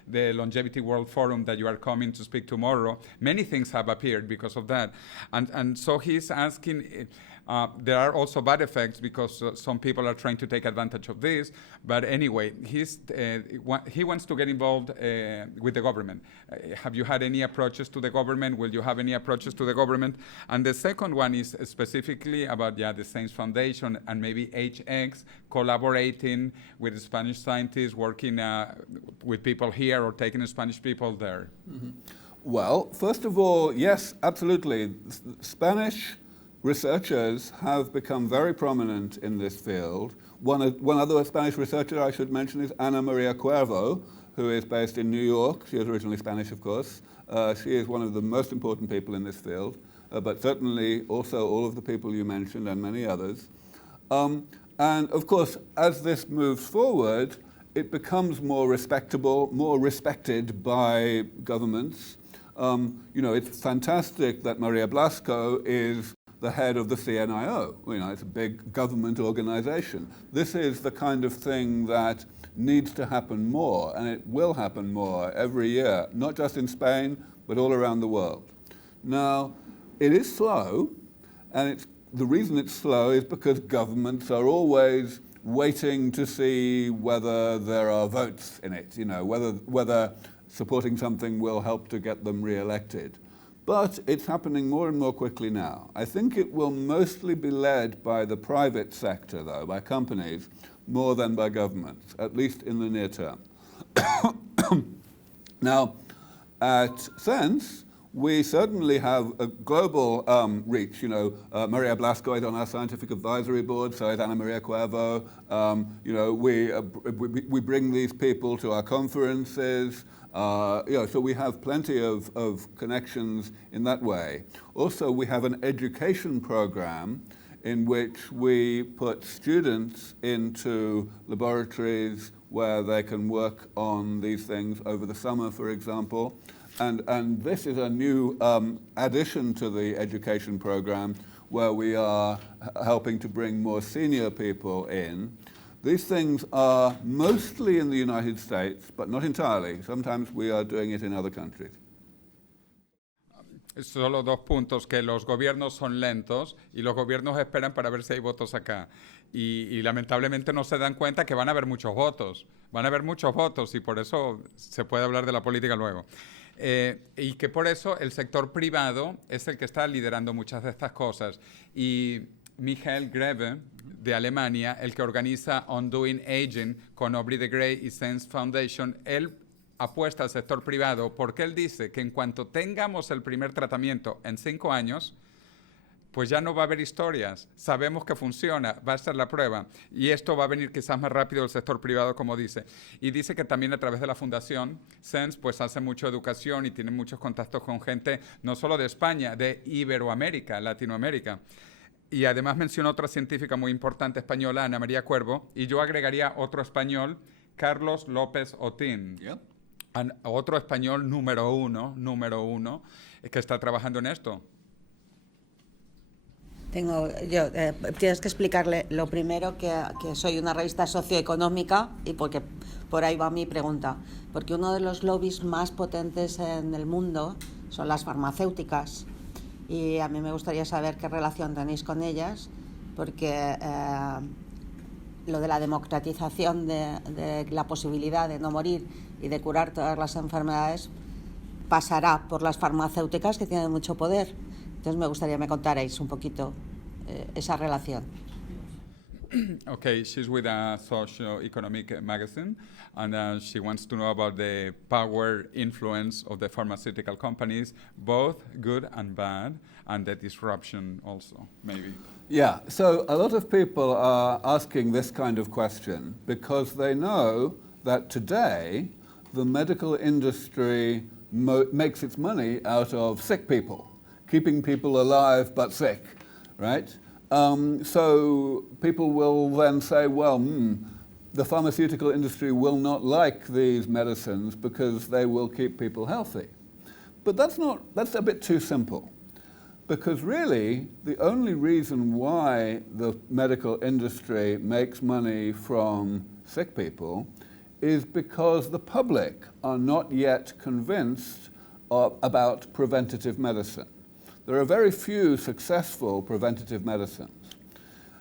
the Longevity World Forum that you are coming to speak tomorrow. Many things have appeared because of that. And so he's asking, there are also bad effects because some people are trying to take advantage of this. But anyway, he wants to get involved with the government. Have you had any approaches to the government? Will you have any approaches to the government? And the second one is specifically about the SAINS Foundation and maybe HX collaborating with Spanish scientists, working with people here or taking Spanish people there. Mm-hmm. Well, first of all, yes, absolutely. Spanish researchers have become very prominent in this field. One other Spanish researcher I should mention is Ana Maria Cuervo, who is based in New York. She is originally Spanish, of course. She is one of the most important people in this field, but certainly also all of the people you mentioned and many others. And of course, as this moves forward, it becomes more respectable, more respected by governments. It's fantastic that Maria Blasco is the head of the CNIO. It's a big government organization. This is the kind of thing that needs to happen more, and it will happen more every year, not just in Spain, but all around the world. Now, it is slow, and the reason it's slow is because governments are always waiting to see whether there are votes in it, whether supporting something will help to get them re-elected. But it's happening more and more quickly now. I think it will mostly be led by the private sector, though, by companies, more than by governments, at least in the near term. Now, at SENS, we certainly have a global reach. Maria Blasco is on our scientific advisory board, so is Ana Maria Cuervo. We bring these people to our conferences. So we have plenty of connections in that way. Also, we have an education program in which we put students into laboratories where they can work on these things over the summer, for example. And this is a new addition to the education program where we are helping to bring more senior people in. These things are mostly in the United States, but not entirely. Sometimes we are doing it in other countries. Solo dos puntos, que los gobiernos son lentos y los gobiernos esperan para ver si hay votos acá. Y lamentablemente no se dan cuenta que van a haber muchos votos. Van a haber muchos votos y por eso se puede hablar de la política luego. Y que por eso el sector privado es el que está liderando muchas de estas cosas. Y Michael Greve, de Alemania, el que organiza Undoing Aging con Aubrey de Grey y SENS Foundation, él apuesta al sector privado porque él dice que en cuanto tengamos el primer tratamiento en 5 años, pues ya no va a haber historias. Sabemos que funciona, va a ser la prueba. Y esto va a venir quizás más rápido del sector privado, como dice. Y dice que también a través de la fundación SENS, pues hace mucha educación y tiene muchos contactos con gente, no solo de España, de Iberoamérica, Latinoamérica. Y además mencionó otra científica muy importante española, Ana María Cuervo, y yo agregaría otro español, Carlos López Otín. Yep. Otro español número uno, que está trabajando en esto. Tienes que explicarle lo primero que soy una revista socioeconómica y porque por ahí va mi pregunta. Porque uno de los lobbies más potentes en el mundo son las farmacéuticas y a mí me gustaría saber qué relación tenéis con ellas, porque lo de la democratización de la posibilidad de no morir y de curar todas las enfermedades pasará por las farmacéuticas, que tienen mucho poder. Entonces me gustaría que me contarais un poquito esa relación. Okay, she's with a socio-economic magazine, and she wants to know about the power influence of the pharmaceutical companies, both good and bad, and the disruption also, maybe. Yeah, so a lot of people are asking this kind of question because they know that today the medical industry makes its money out of sick people, keeping people alive but sick, right? So people will then say, well, the pharmaceutical industry will not like these medicines because they will keep people healthy. But that's a bit too simple. Because really, the only reason why the medical industry makes money from sick people is because the public are not yet convinced about preventative medicine. There are very few successful preventative medicines.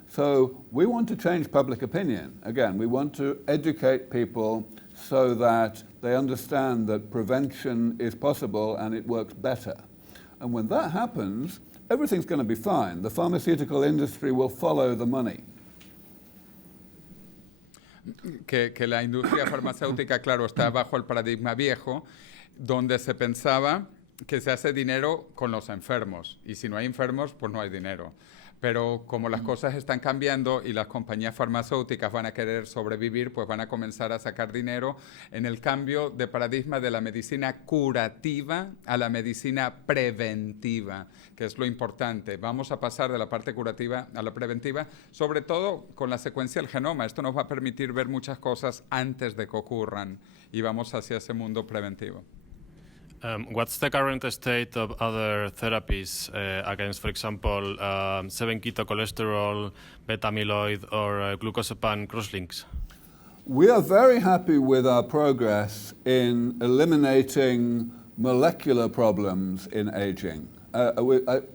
So we want to change public opinion. Again, we want to educate people so that they understand that prevention is possible and it works better. And when that happens, everything's going to be fine. The pharmaceutical industry will follow the money. Que la industria farmacéutica, claro, está bajo el paradigma viejo, donde se pensaba que se hace dinero con los enfermos. Y si no hay enfermos, pues no hay dinero. Pero como las cosas están cambiando y las compañías farmacéuticas van a querer sobrevivir, pues van a comenzar a sacar dinero en el cambio de paradigma de la medicina curativa a la medicina preventiva, que es lo importante. Vamos a pasar de la parte curativa a la preventiva, sobre todo con la secuencia del genoma. Esto nos va a permitir ver muchas cosas antes de que ocurran y vamos hacia ese mundo preventivo. What's the current state of other therapies against, for example, 7-keto-cholesterol, beta-amyloid, or glucosapan crosslinks? We are very happy with our progress in eliminating molecular problems in aging.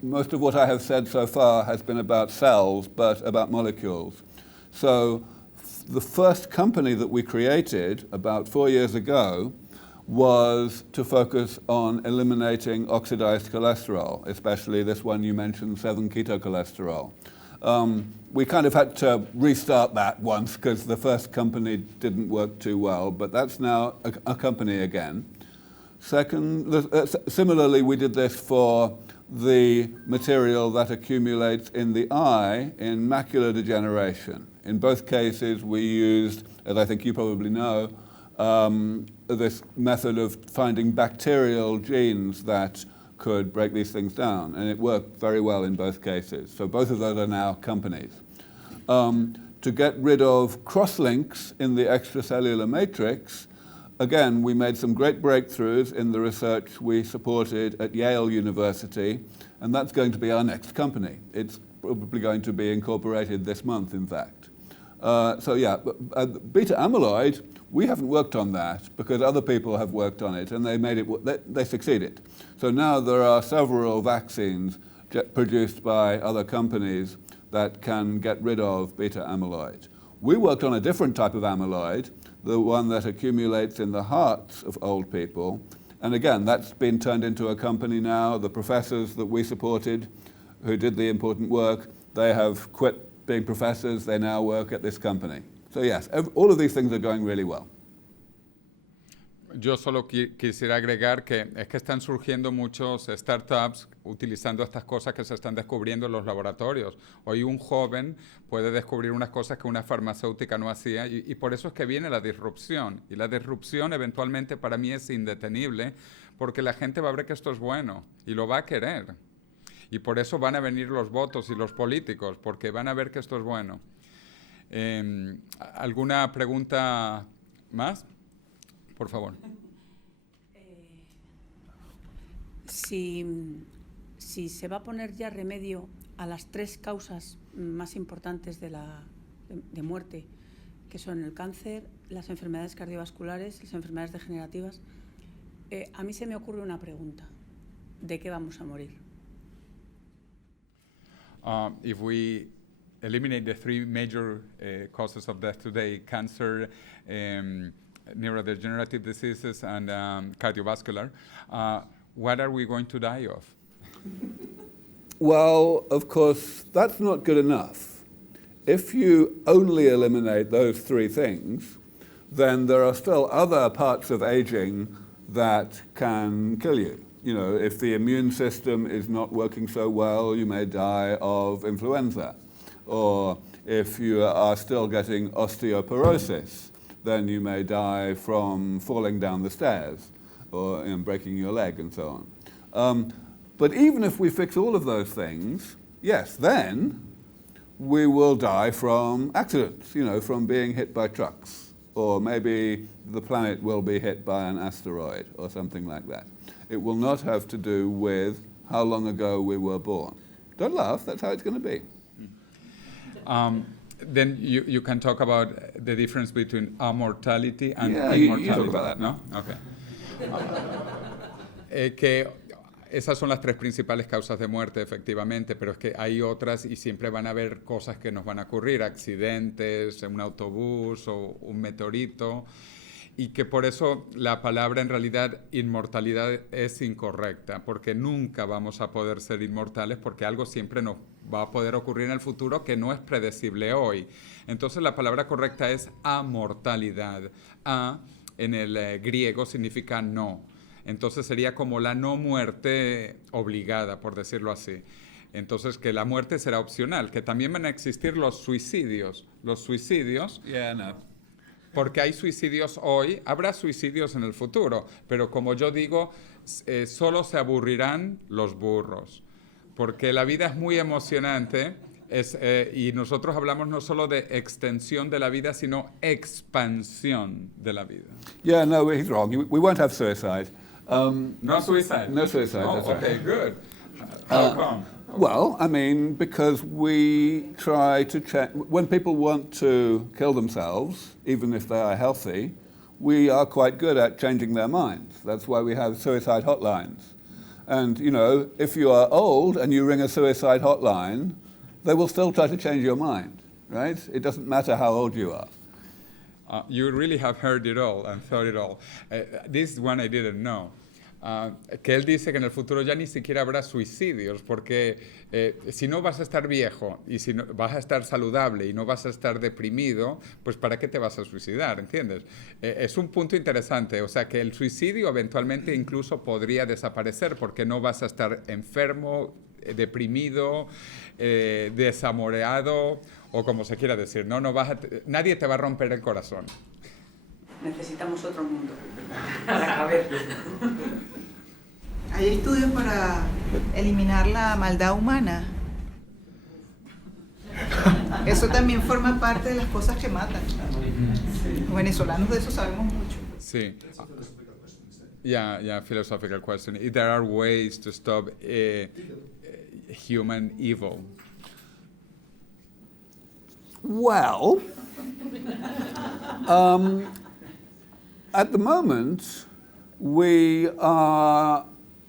Most of what I have said so far has been about cells, but about molecules. So the first company that we created about 4 years ago was to focus on eliminating oxidized cholesterol, especially this one you mentioned, 7-keto-cholesterol. We kind of had to restart that once because the first company didn't work too well, but that's now a company again. Second, similarly, we did this for the material that accumulates in the eye in macular degeneration. In both cases, we used, as I think you probably know, this method of finding bacterial genes that could break these things down, and it worked very well in both cases. So both of those are now companies. To get rid of crosslinks in the extracellular matrix, again, we made some great breakthroughs in the research we supported at Yale University, and that's going to be our next company. It's probably going to be incorporated this month, in fact. So yeah, beta amyloid, we haven't worked on that because other people have worked on it and they made it, they succeeded. So now there are several vaccines produced by other companies that can get rid of beta amyloid. We worked on a different type of amyloid, the one that accumulates in the hearts of old people. And again, that's been turned into a company now. The professors that we supported who did the important work, they have quit being professors, they now work at this company. So yes, all of these things are going really well. Yo solo quisiera agregar que es que están surgiendo muchos startups utilizando estas cosas que se están descubriendo en los laboratorios. Hoy un joven puede descubrir unas cosas que una farmacéutica no hacía y por eso es que viene la disrupción. Y la disrupción eventualmente para mí es indetenible porque la gente va a ver que esto es bueno y lo va a querer. Y por eso van a venir los votos y los políticos, porque van a ver que esto es bueno. ¿Alguna pregunta más? Por favor. Si se va a poner ya remedio a las 3 causas más importantes de muerte, que son el cáncer, las enfermedades cardiovasculares, las enfermedades degenerativas, a mí se me ocurre una pregunta: ¿de qué vamos a morir? If we eliminate the 3 major causes of death today, cancer, neurodegenerative diseases, and cardiovascular, what are we going to die of? Well, of course, that's not good enough. If you only eliminate those 3 things, then there are still other parts of aging that can kill you. You know, if the immune system is not working so well, you may die of influenza. Or if you are still getting osteoporosis, then you may die from falling down the stairs or breaking your leg and so on. But even if we fix all of those things, yes, then we will die from accidents, you know, from being hit by trucks. Or maybe the planet will be hit by an asteroid or something like that. It will not have to do with how long ago we were born. Don't laugh, that's how it's going to be. Then you can talk about the difference between amortality and Yeah, immortality. you talk about that. ¿No? Okay. Que esas son las 3 principales causas de muerte, efectivamente, pero es que hay otras y siempre van a haber cosas que nos van a ocurrir, accidentes, un autobús o un meteorito, y que por eso la palabra en realidad inmortalidad es incorrecta, porque nunca vamos a poder ser inmortales, porque algo siempre nos va a poder ocurrir en el futuro que no es predecible hoy. Entonces la palabra correcta es amortalidad. A en el griego significa no. Entonces sería como la no muerte obligada, por decirlo así. Entonces que la muerte será opcional, que también van a existir los suicidios. Los suicidios... Yeah, no. Porque hay suicidios hoy, habrá suicidios en el futuro, pero como yo digo, solo se aburrirán los burros, porque la vida es muy emocionante y nosotros hablamos no solo de extensión de la vida, sino expansión de la vida. Yeah, no, he's wrong. We won't have suicide. No suicide? No suicide, Oh, that's okay, right. good. How come? Well, I mean, because we try to check, when people want to kill themselves, even if they are healthy, we are quite good at changing their minds. That's why we have suicide hotlines. And, you know, if you are old and you ring a suicide hotline, they will still try to change your mind, right? It doesn't matter how old you are. You really have heard it all and thought it all. This one I didn't know. Que él dice que en el futuro ya ni siquiera habrá suicidios, porque si no vas a estar viejo y si no, vas a estar saludable y no vas a estar deprimido, pues ¿para qué te vas a suicidar? ¿Entiendes? Es un punto interesante, o sea que el suicidio eventualmente incluso podría desaparecer porque no vas a estar enfermo, deprimido, desamoreado o como se quiera decir, nadie te va a romper el corazón. Necesitamos otro mundo para caber. ¿Hay estudios para eliminar la maldad humana? Eso también forma parte de las cosas que matan. Los venezolanos de eso sabemos mucho. Sí. Yeah, philosophical question. If there are ways to stop human evil. Well, at the moment, we are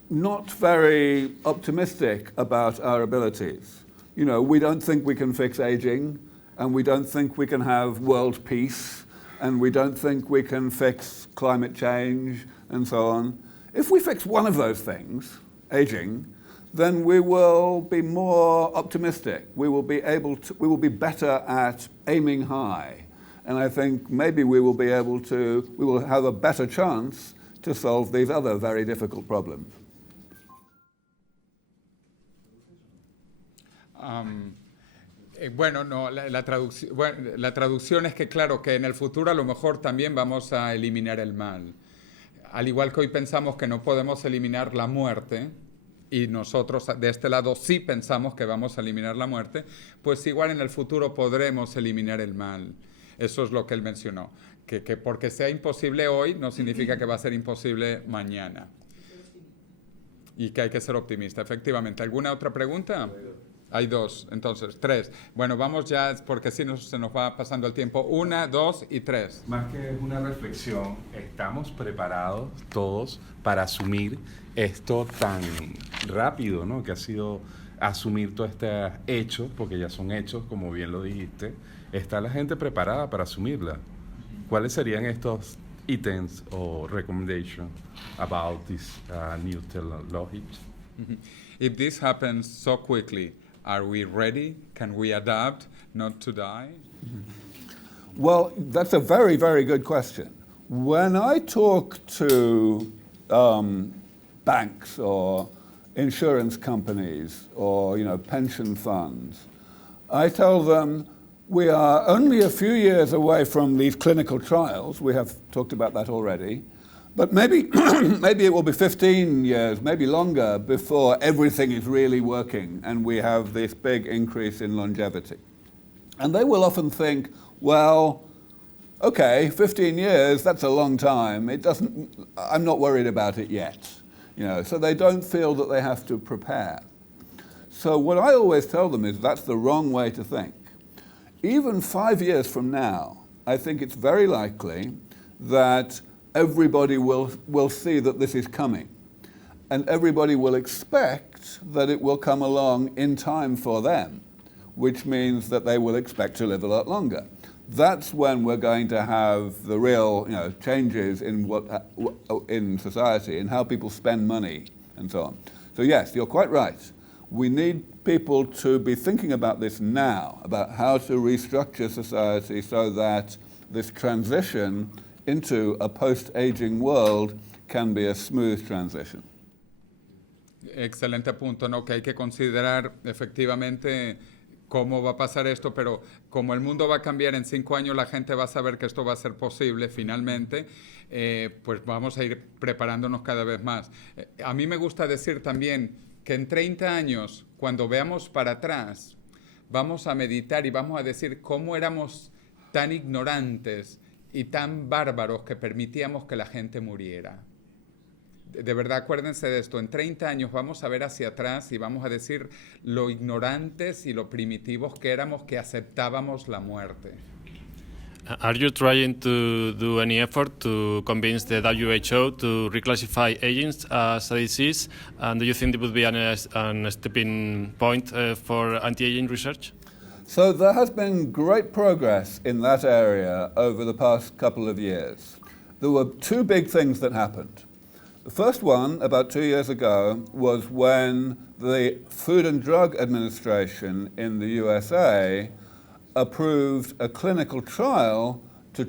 not very optimistic about our abilities. You know, we don't think we can fix aging, and we don't think we can have world peace, and we don't think we can fix climate change, and so on. If we fix one of those things, aging, then we will be more optimistic. We will be better at aiming high. And I think maybe we will have a better chance to solve these other very difficult problems. Bueno, no, la traducción es que claro, que en el futuro a lo mejor también vamos a eliminar el mal. Al igual que hoy pensamos que no podemos eliminar la muerte, y nosotros de este lado sí pensamos que vamos a eliminar la muerte, pues igual en el futuro podremos eliminar el mal. Eso es lo que él mencionó, que porque sea imposible hoy no significa que va a ser imposible mañana. Y que hay que ser optimista, efectivamente. ¿Alguna otra pregunta? Hay dos, entonces, tres. Bueno, vamos ya, porque si no se nos va pasando el tiempo. 1, 2 y 3. Más que una reflexión, ¿estamos preparados todos para asumir esto tan rápido, ¿no? Que ha sido asumir todos estos hechos, porque ya son hechos, como bien lo dijiste. ¿Está la gente preparada para asumirla? ¿Cuáles serían estos ítems o recommendations about this new technology? If this happens so quickly, are we ready? Can we adapt not to die? Well, that's a very, very good question. When I talk to banks or insurance companies or, pension funds, I tell them we are only a few years away from these clinical trials. We have talked about that already. But maybe, maybe it will be 15 years, maybe longer, before everything is really working and we have this big increase in longevity. And they will often think, well, okay, 15 years, that's a long time. I'm not worried about it yet. So they don't feel that they have to prepare. So what I always tell them is that's the wrong way to think. Even 5 years from now, I think it's very likely that everybody will see that this is coming. And everybody will expect that it will come along in time for them, which means that they will expect to live a lot longer. That's when we're going to have the real changes in society, in how people spend money and so on. So yes, you're quite right. We need people to be thinking about this now, about how to restructure society so that this transition into a post-aging world can be a smooth transition. Excelente punto, ¿no? Que hay que considerar efectivamente cómo va a pasar esto, pero como el mundo va a cambiar en 5 años, la gente va a saber que esto va a ser posible finalmente, pues vamos a ir preparándonos cada vez más. A mí me gusta decir también que en 30 años, cuando veamos para atrás, vamos a meditar y vamos a decir cómo éramos tan ignorantes y tan bárbaros que permitíamos que la gente muriera. De verdad, acuérdense de esto. En 30 años vamos a ver hacia atrás y vamos a decir lo ignorantes y lo primitivos que éramos, que aceptábamos la muerte. Are you trying to do any effort to convince the WHO to reclassify aging as a disease? And do you think it would be an stepping point for anti-aging research? So there has been great progress in that area over the past couple of years. There were 2 big things that happened. The first one, about 2 years ago, was when the Food and Drug Administration in the USA approved a clinical trial to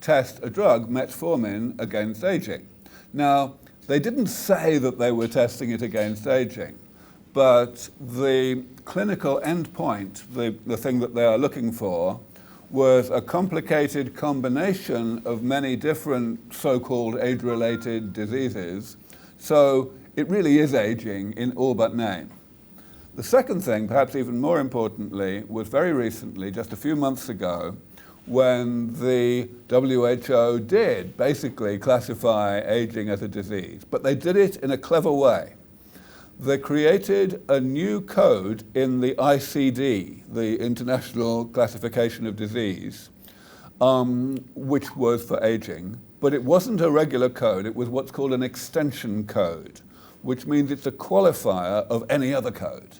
test a drug, metformin, against aging. Now, they didn't say that they were testing it against aging, but the clinical endpoint, the thing that they are looking for, was a complicated combination of many different so-called age-related diseases. So it really is aging in all but name. The second thing, perhaps even more importantly, was very recently, just a few months ago, when the WHO did basically classify aging as a disease. But they did it in a clever way. They created a new code in the ICD, the International Classification of Disease, which was for aging, but it wasn't a regular code, it was what's called an extension code, which means it's a qualifier of any other code.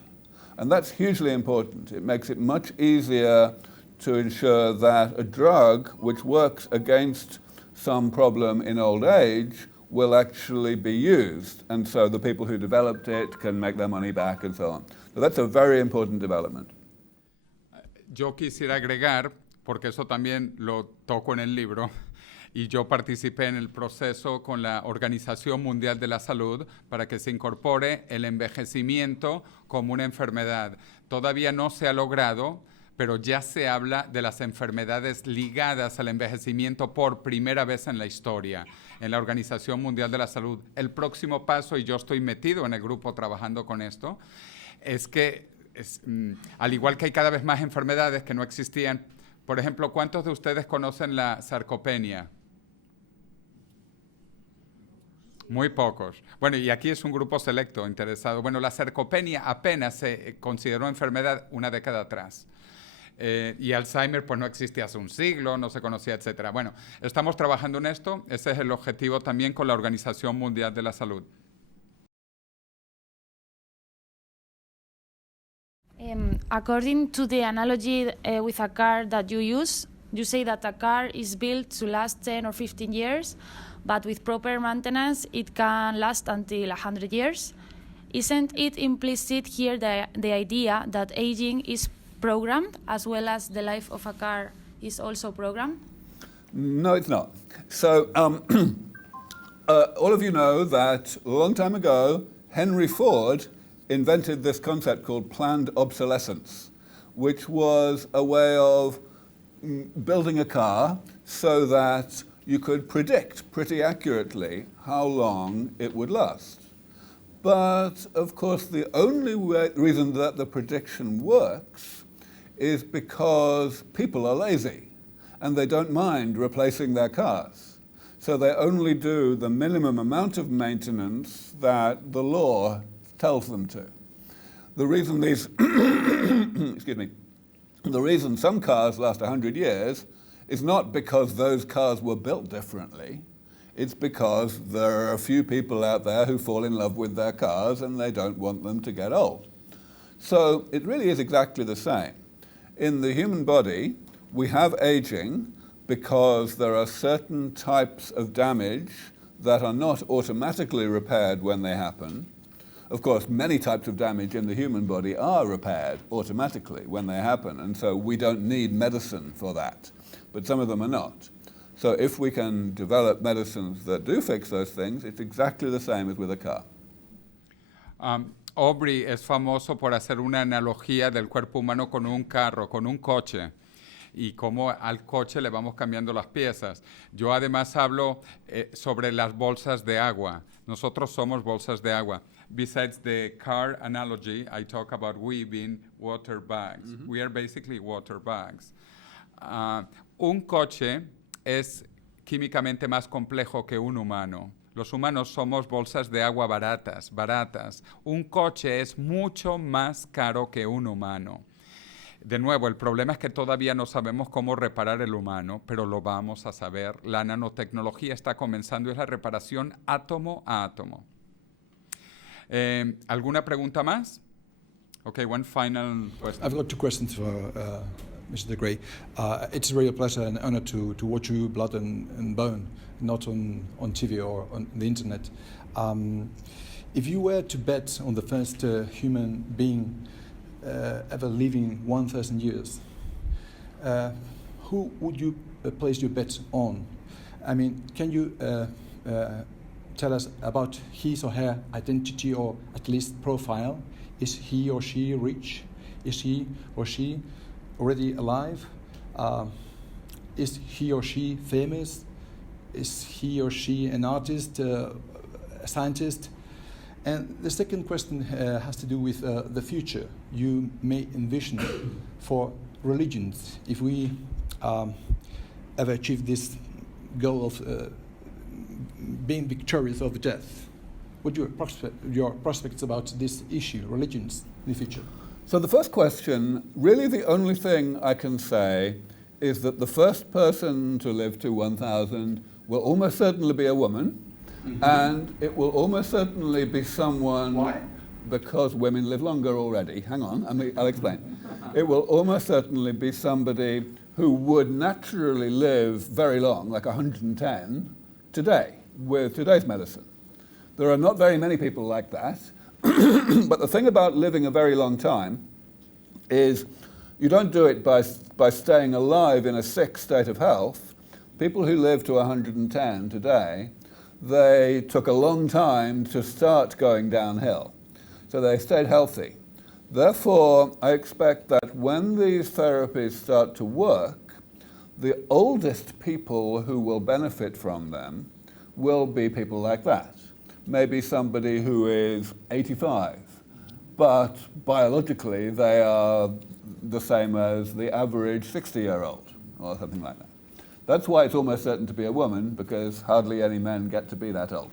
And that's hugely important. It makes it much easier to ensure that a drug which works against some problem in old age will actually be used, and so the people who developed it can make their money back and so on. So that's a very important development. Yo quisiera agregar, porque eso también lo toco en el libro, y yo participé en el proceso con la Organización Mundial de la Salud para que se incorpore el envejecimiento como una enfermedad. Todavía no se ha logrado, pero ya se habla de las enfermedades ligadas al envejecimiento por primera vez en la historia, en la Organización Mundial de la Salud. El próximo paso, y yo estoy metido en el grupo trabajando con esto, es que al igual que hay cada vez más enfermedades que no existían, por ejemplo, ¿cuántos de ustedes conocen la sarcopenia? Muy pocos. Bueno, y aquí es un grupo selecto interesado. Bueno, la sarcopenia apenas se consideró enfermedad una década atrás. Y Alzheimer pues no existía hace un siglo, no se conocía, etcétera. Bueno, estamos trabajando en esto. Ese es el objetivo también con la Organización Mundial de la Salud. According to the analogy with a car that you use, you say that a car is built to last 10 or 15 years, but with proper maintenance, it can last until 100 years. Isn't it implicit here the idea that aging is programmed as well as the life of a car is also programmed? No, it's not. So all of you know that a long time ago, Henry Ford invented this concept called planned obsolescence, which was a way of building a car so that you could predict pretty accurately how long it would last. But, of course, the only reason that the prediction works is because people are lazy and they don't mind replacing their cars. So they only do the minimum amount of maintenance that the law tells them to. The reason these, excuse me, the reason some cars last 100 years is not because those cars were built differently. It's because there are a few people out there who fall in love with their cars and they don't want them to get old. So it really is exactly the same. In the human body, we have aging because there are certain types of damage that are not automatically repaired when they happen. Of course, many types of damage in the human body are repaired automatically when they happen, and so we don't need medicine for that, but some of them are not. So if we can develop medicines that do fix those things, it's exactly the same as with a car. Aubrey es famoso por hacer una analogía del cuerpo humano con un carro, con un coche, y cómo al coche le vamos cambiando las piezas. Yo además hablo sobre las bolsas de agua. Nosotros somos bolsas de agua. Besides the car analogy, I talk about we being water bags. Mm-hmm. We are basically water bags. Un coche es químicamente más complejo que un humano. Los humanos somos bolsas de agua baratas. Un coche es mucho más caro que un humano. De nuevo, el problema es que todavía no sabemos cómo reparar el humano, pero lo vamos a saber. La nanotecnología está comenzando, es la reparación átomo a átomo. ¿Alguna pregunta más? Okay, one final question. I've got two questions for Mr. de Grey. It's a real pleasure and honor to watch you blood and bone, not on TV or on the internet. If you were to bet on the first human being ever living 1,000 years, who would you place your bet on? I mean, can you tell us about his or her identity or at least profile? Is he or she rich? Is he or she already alive? Is he or she famous? Is he or she an artist, a scientist? And the second question has to do with the future you may envision for religions if we ever achieve this goal of being victorious over death. What are your prospects about this issue, religions, in the future? So the first question, really the only thing I can say is that the first person to live to 1,000 will almost certainly be a woman, and it will almost certainly be someone... Why? Because women live longer already. Hang on, I'll explain. It will almost certainly be somebody who would naturally live very long, like 110, today, with today's medicine. There are not very many people like that, but the thing about living a very long time is you don't do it by staying alive in a sick state of health. People who live to 110 today, they took a long time to start going downhill. So they stayed healthy. Therefore, I expect that when these therapies start to work, the oldest people who will benefit from them will be people like that. Maybe somebody who is 85, but biologically they are the same as the average 60-year-old or something like that. That's why it's almost certain to be a woman, because hardly any men get to be that old.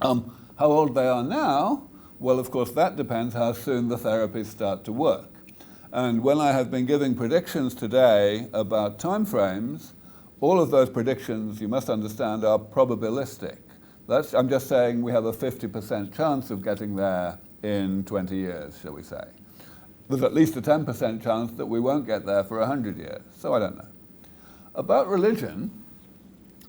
How old they are now, well, of course, that depends how soon the therapies start to work. And when I have been giving predictions today about timeframes, all of those predictions, you must understand, are probabilistic. I'm just saying we have a 50% chance of getting there in 20 years, shall we say. There's at least a 10% chance that we won't get there for 100 years, so I don't know. About religion,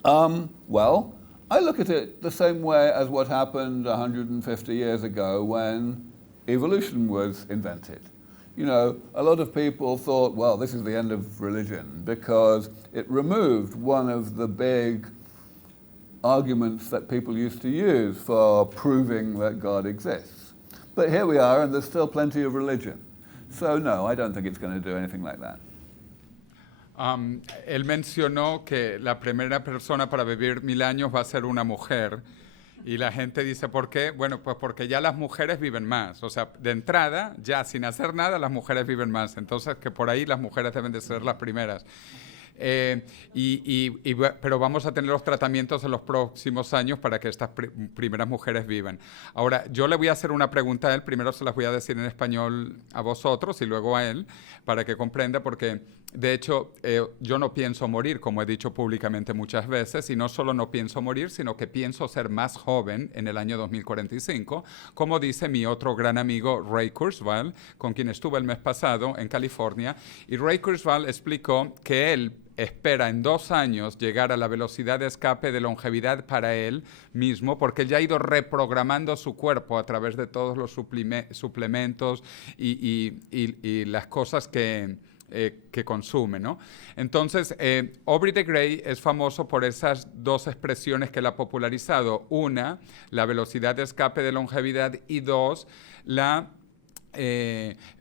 well, I look at it the same way as what happened 150 years ago when evolution was invented. You know, a lot of people thought, well, this is the end of religion because it removed one of the big arguments that people used to use for proving that God exists. But here we are, and there's still plenty of religion. So no, I don't think it's going to do anything like that. Él mencionó que la primera persona para vivir 1000 años va a ser una mujer. Y la gente dice, ¿por qué? Bueno, pues porque ya las mujeres viven más. O sea, de entrada, ya sin hacer nada, las mujeres viven más. Entonces, que por ahí las mujeres deben de ser las primeras. Pero vamos a tener los tratamientos en los próximos años para que estas primeras mujeres vivan. Ahora, yo le voy a hacer una pregunta a él. Primero se las voy a decir en español a vosotros y luego a él, para que comprenda, porque de hecho yo no pienso morir, como he dicho públicamente muchas veces, y no solo no pienso morir, sino que pienso ser más joven en el año 2045, como dice mi otro gran amigo Ray Kurzweil, con quien estuve el mes pasado en California. Y Ray Kurzweil explicó que él espera en 2 años llegar a la velocidad de escape de longevidad para él mismo, porque él ya ha ido reprogramando su cuerpo a través de todos los suplementos y las cosas que consume, ¿no? Entonces, Aubrey de Grey es famoso por esas 2 expresiones que él ha popularizado. Una, la velocidad de escape de longevidad, y 2, la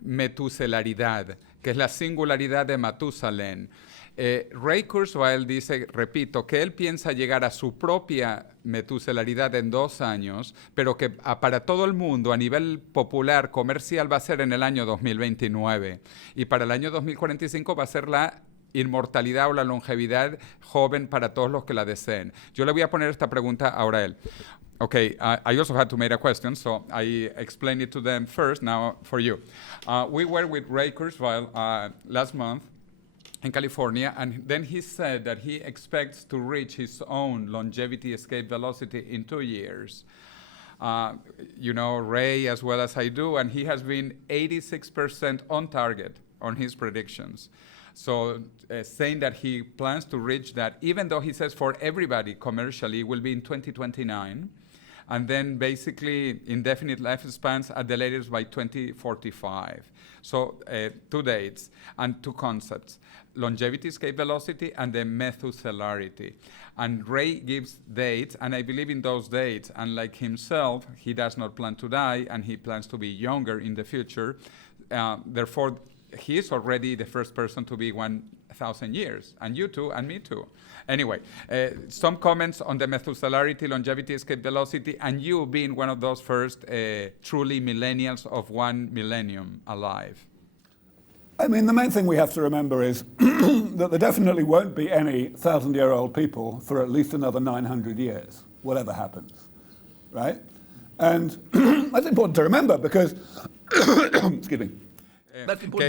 metuselaridad, que es la singularidad de Matusalén. Ray Kurzweil dice, repito, que él piensa llegar a su propia metuselaridad en 2 años, pero que para todo el mundo a nivel popular, comercial, va a ser en el año 2029. Y para el año 2045 va a ser la inmortalidad o la longevidad joven para todos los que la deseen. Yo le voy a poner esta pregunta ahora a él. Okay, I also had to make a question, so I explained it to them first, now for you. We were with Ray Kurzweil last month in California, and then he said that he expects to reach his own longevity escape velocity in 2 years. You know Ray as well as I do, and he has been 86% on target on his predictions. So saying that he plans to reach that, even though he says for everybody commercially will be in 2029, and then basically indefinite lifespans at the latest by 2045. So 2 dates and 2 concepts: longevity escape velocity and the methuselarity. And Ray gives dates, and I believe in those dates. And like himself, he does not plan to die, and he plans to be younger in the future. Therefore, he is already the first person to be 1,000 years, and you too, and me too. Anyway, some comments on the methuselarity, longevity escape velocity, and you being one of those first truly millennials of 1 millennium alive. I mean, the main thing we have to remember is that there definitely won't be any 1,000-year-old people for at least another 900 years, whatever happens, right? And that's important to remember because, excuse me,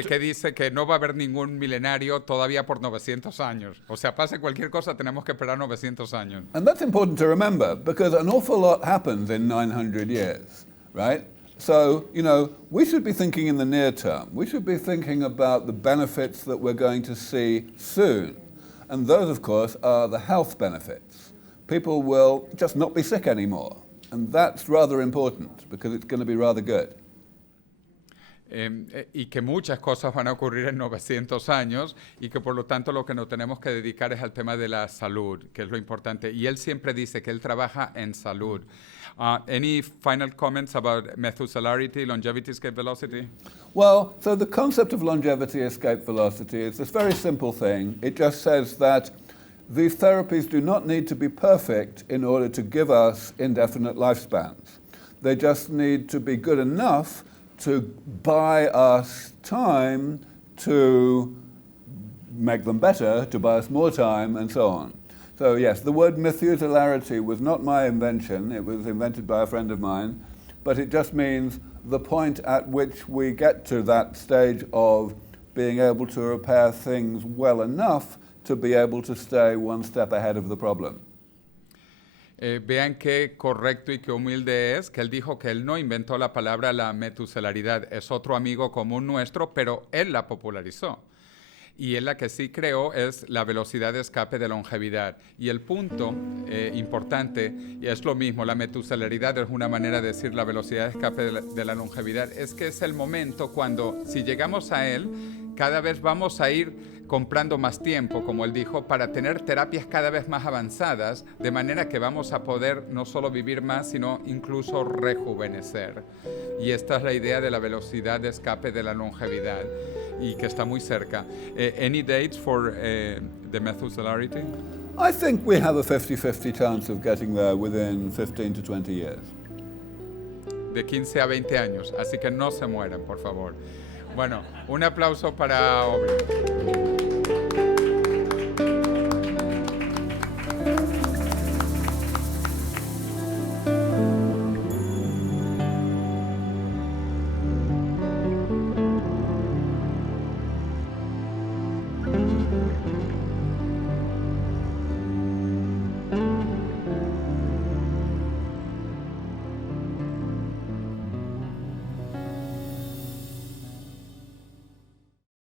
que dice que no va a haber ningún milenario todavía por 900 años. O sea, pase cualquier cosa, tenemos que esperar 900 años. And that's important to remember because an awful lot happens in 900 years, right? So, you know, we should be thinking in the near term. We should be thinking about the benefits that we're going to see soon. And those, of course, are the health benefits. People will just not be sick anymore. And that's rather important because it's going to be rather good. Y que muchas cosas van a ocurrir en 900 años y que por lo tanto lo que nos tenemos que dedicar es al tema de la salud, que es lo importante. Y él siempre dice que él trabaja en salud. Any final comments about methuselarity, longevity escape velocity? Well, so the concept of longevity escape velocity is this very simple thing. It just says that these therapies do not need to be perfect in order to give us indefinite lifespans. They just need to be good enough to buy us time to make them better, to buy us more time, and so on. So yes, the word Methuselarity was not my invention. It was invented by a friend of mine, but it just means the point at which we get to that stage of being able to repair things well enough to be able to stay one step ahead of the problem. Vean qué correcto y qué humilde es, que él dijo que él no inventó la palabra la metuselaridad, es otro amigo común nuestro, pero él la popularizó. Y él la que sí creó es la velocidad de escape de longevidad. Y el punto importante, y es lo mismo, la metuselaridad es una manera de decir la velocidad de escape de la longevidad, es que es el momento cuando, si llegamos a él, cada vez vamos a ir comprando más tiempo, como él dijo, para tener terapias cada vez más avanzadas, de manera que vamos a poder no solo vivir más, sino incluso rejuvenecer. Y esta es la idea de la velocidad de escape de la longevidad, y que está muy cerca. Any dates for the Methuselarity? I think we have a 50-50 chance of getting there within 15 to 20 years. De 15 a 20 años, así que no se mueran, por favor. Bueno, un aplauso para Aubrey.